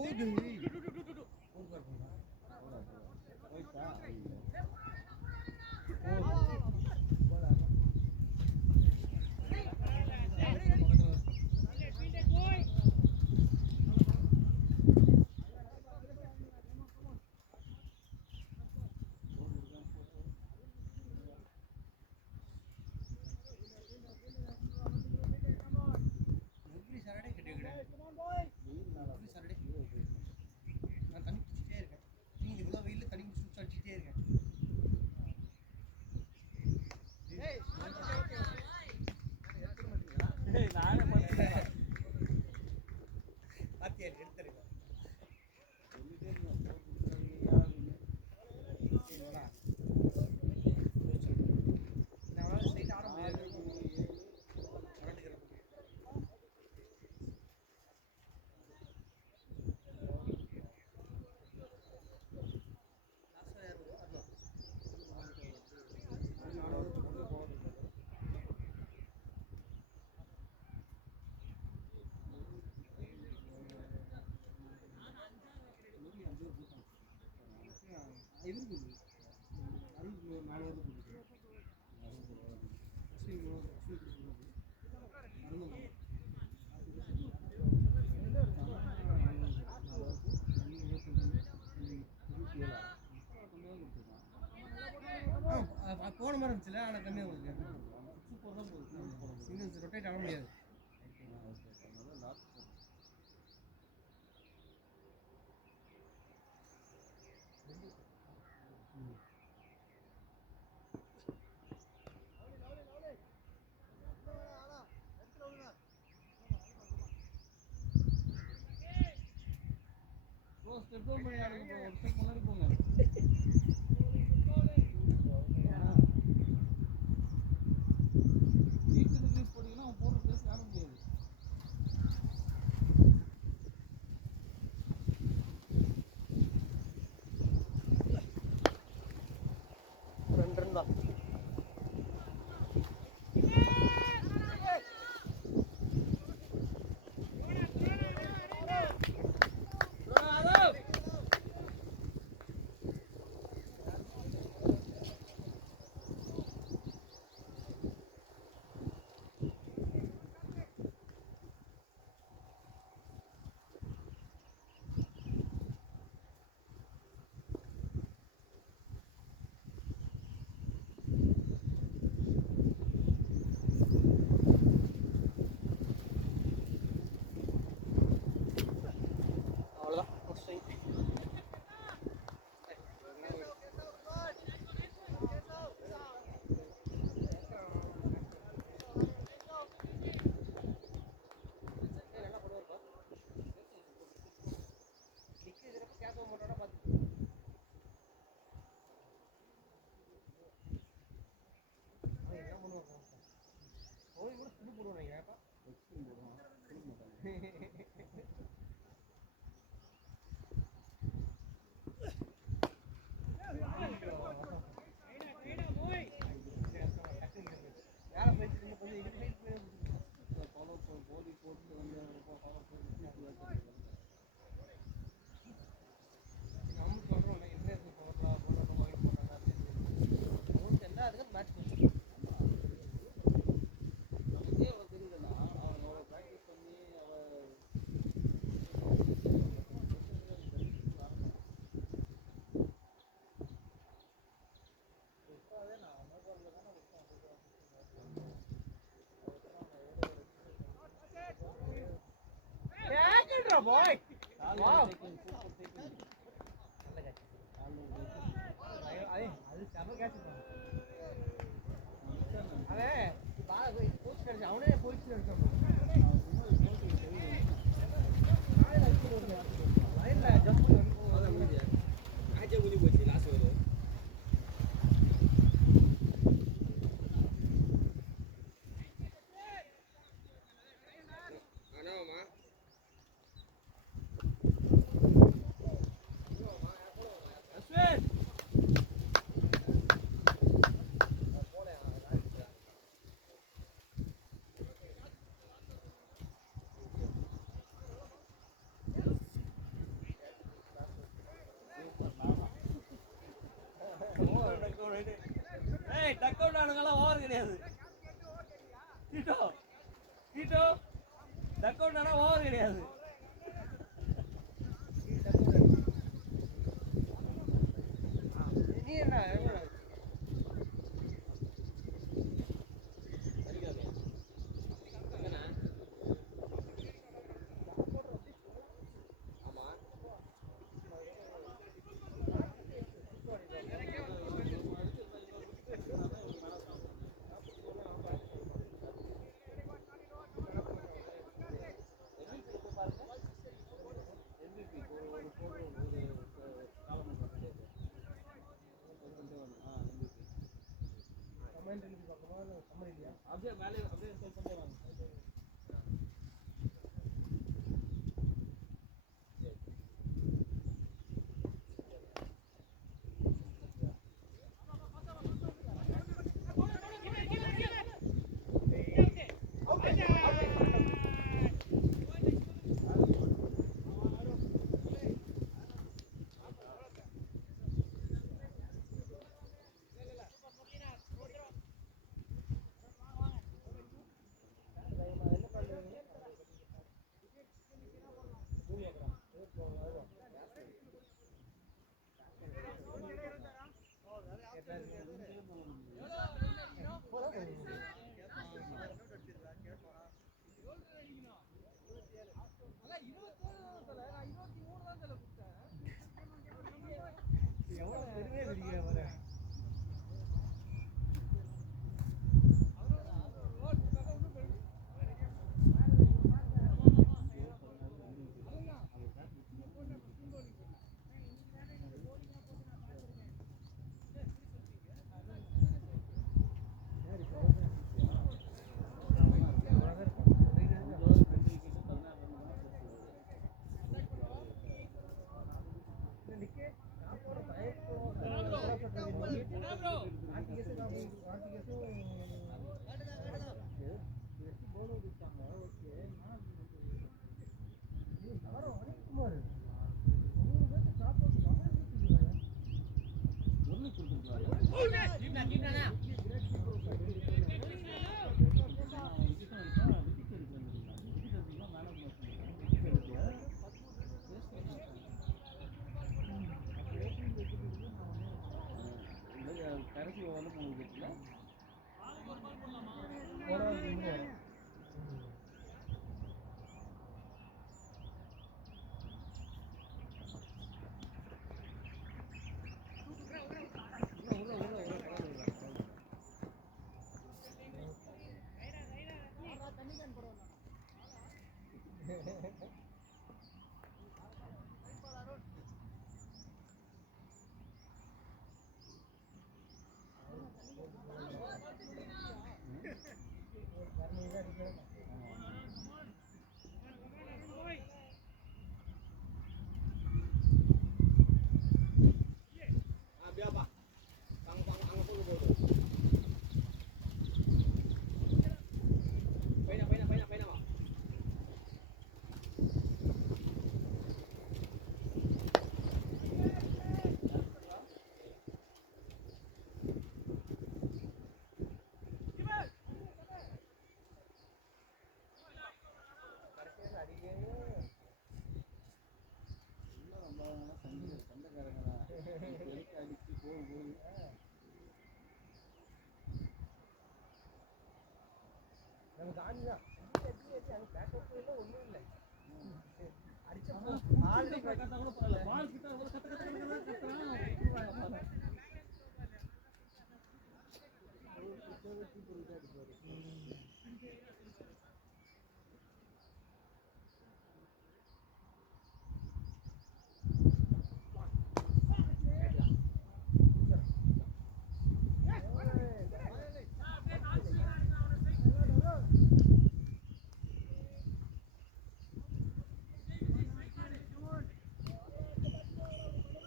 எவ்ரி சாட்டர்டே கிடையாது எவ்ரி சாட்டர்டே நான் தண்ணி குடிச்சிட்டே இருக்கேன் நீங்கள் இவ்வளோ வெயிலில் தண்ணி குடிச்சு அடிச்சுட்டே இருக்கேன் நானே பண்ணுறேன் பாத்தியா எடுத்துருக்கேன் நான் ஸ்ட்ரைட் ஆட முடியாது போன மாதிரி இருந்துச்சுல ஆனால் கம்மியாக கொடுக்கு சூப்பர் தான் போகுது சிங்கிள்ஸ் ரொட்டேட் ஆக முடியாது ஸ்டெப் டவுன் பண்ணி ஆடுங்க ஒரு ஸ்டெப் முன்னாடி போங்க வீட்டுக்கு க்ரீஸ் போட்டிங்கன்னா அவன் போடுற பிளேஸ் ஆட முடியாது ரெண்டு ரன் தான் அவ்வளோதான் boy. Wow. அது செம கேட்ச் அதே கோச் கிடைச்சு அவனே போயிட்டு இருக்கான் லைன்ல ஜம்ப் ஆச்சே குதி போச்சு லாஸ்ட் ஒரு அண்ணாமா டக் அவுட் ஆனதெல்லாம் ஓவர் கிடையாது டீட்டோ டீட்டோ டக் அவுட் ஆனா ஓவர் கிடையாது நீ என்ன அப்படியே மேலே அப்படியே செல் பண்ணி வாங்க கடைசி ஓவரில் 3 விக்கெட்டில்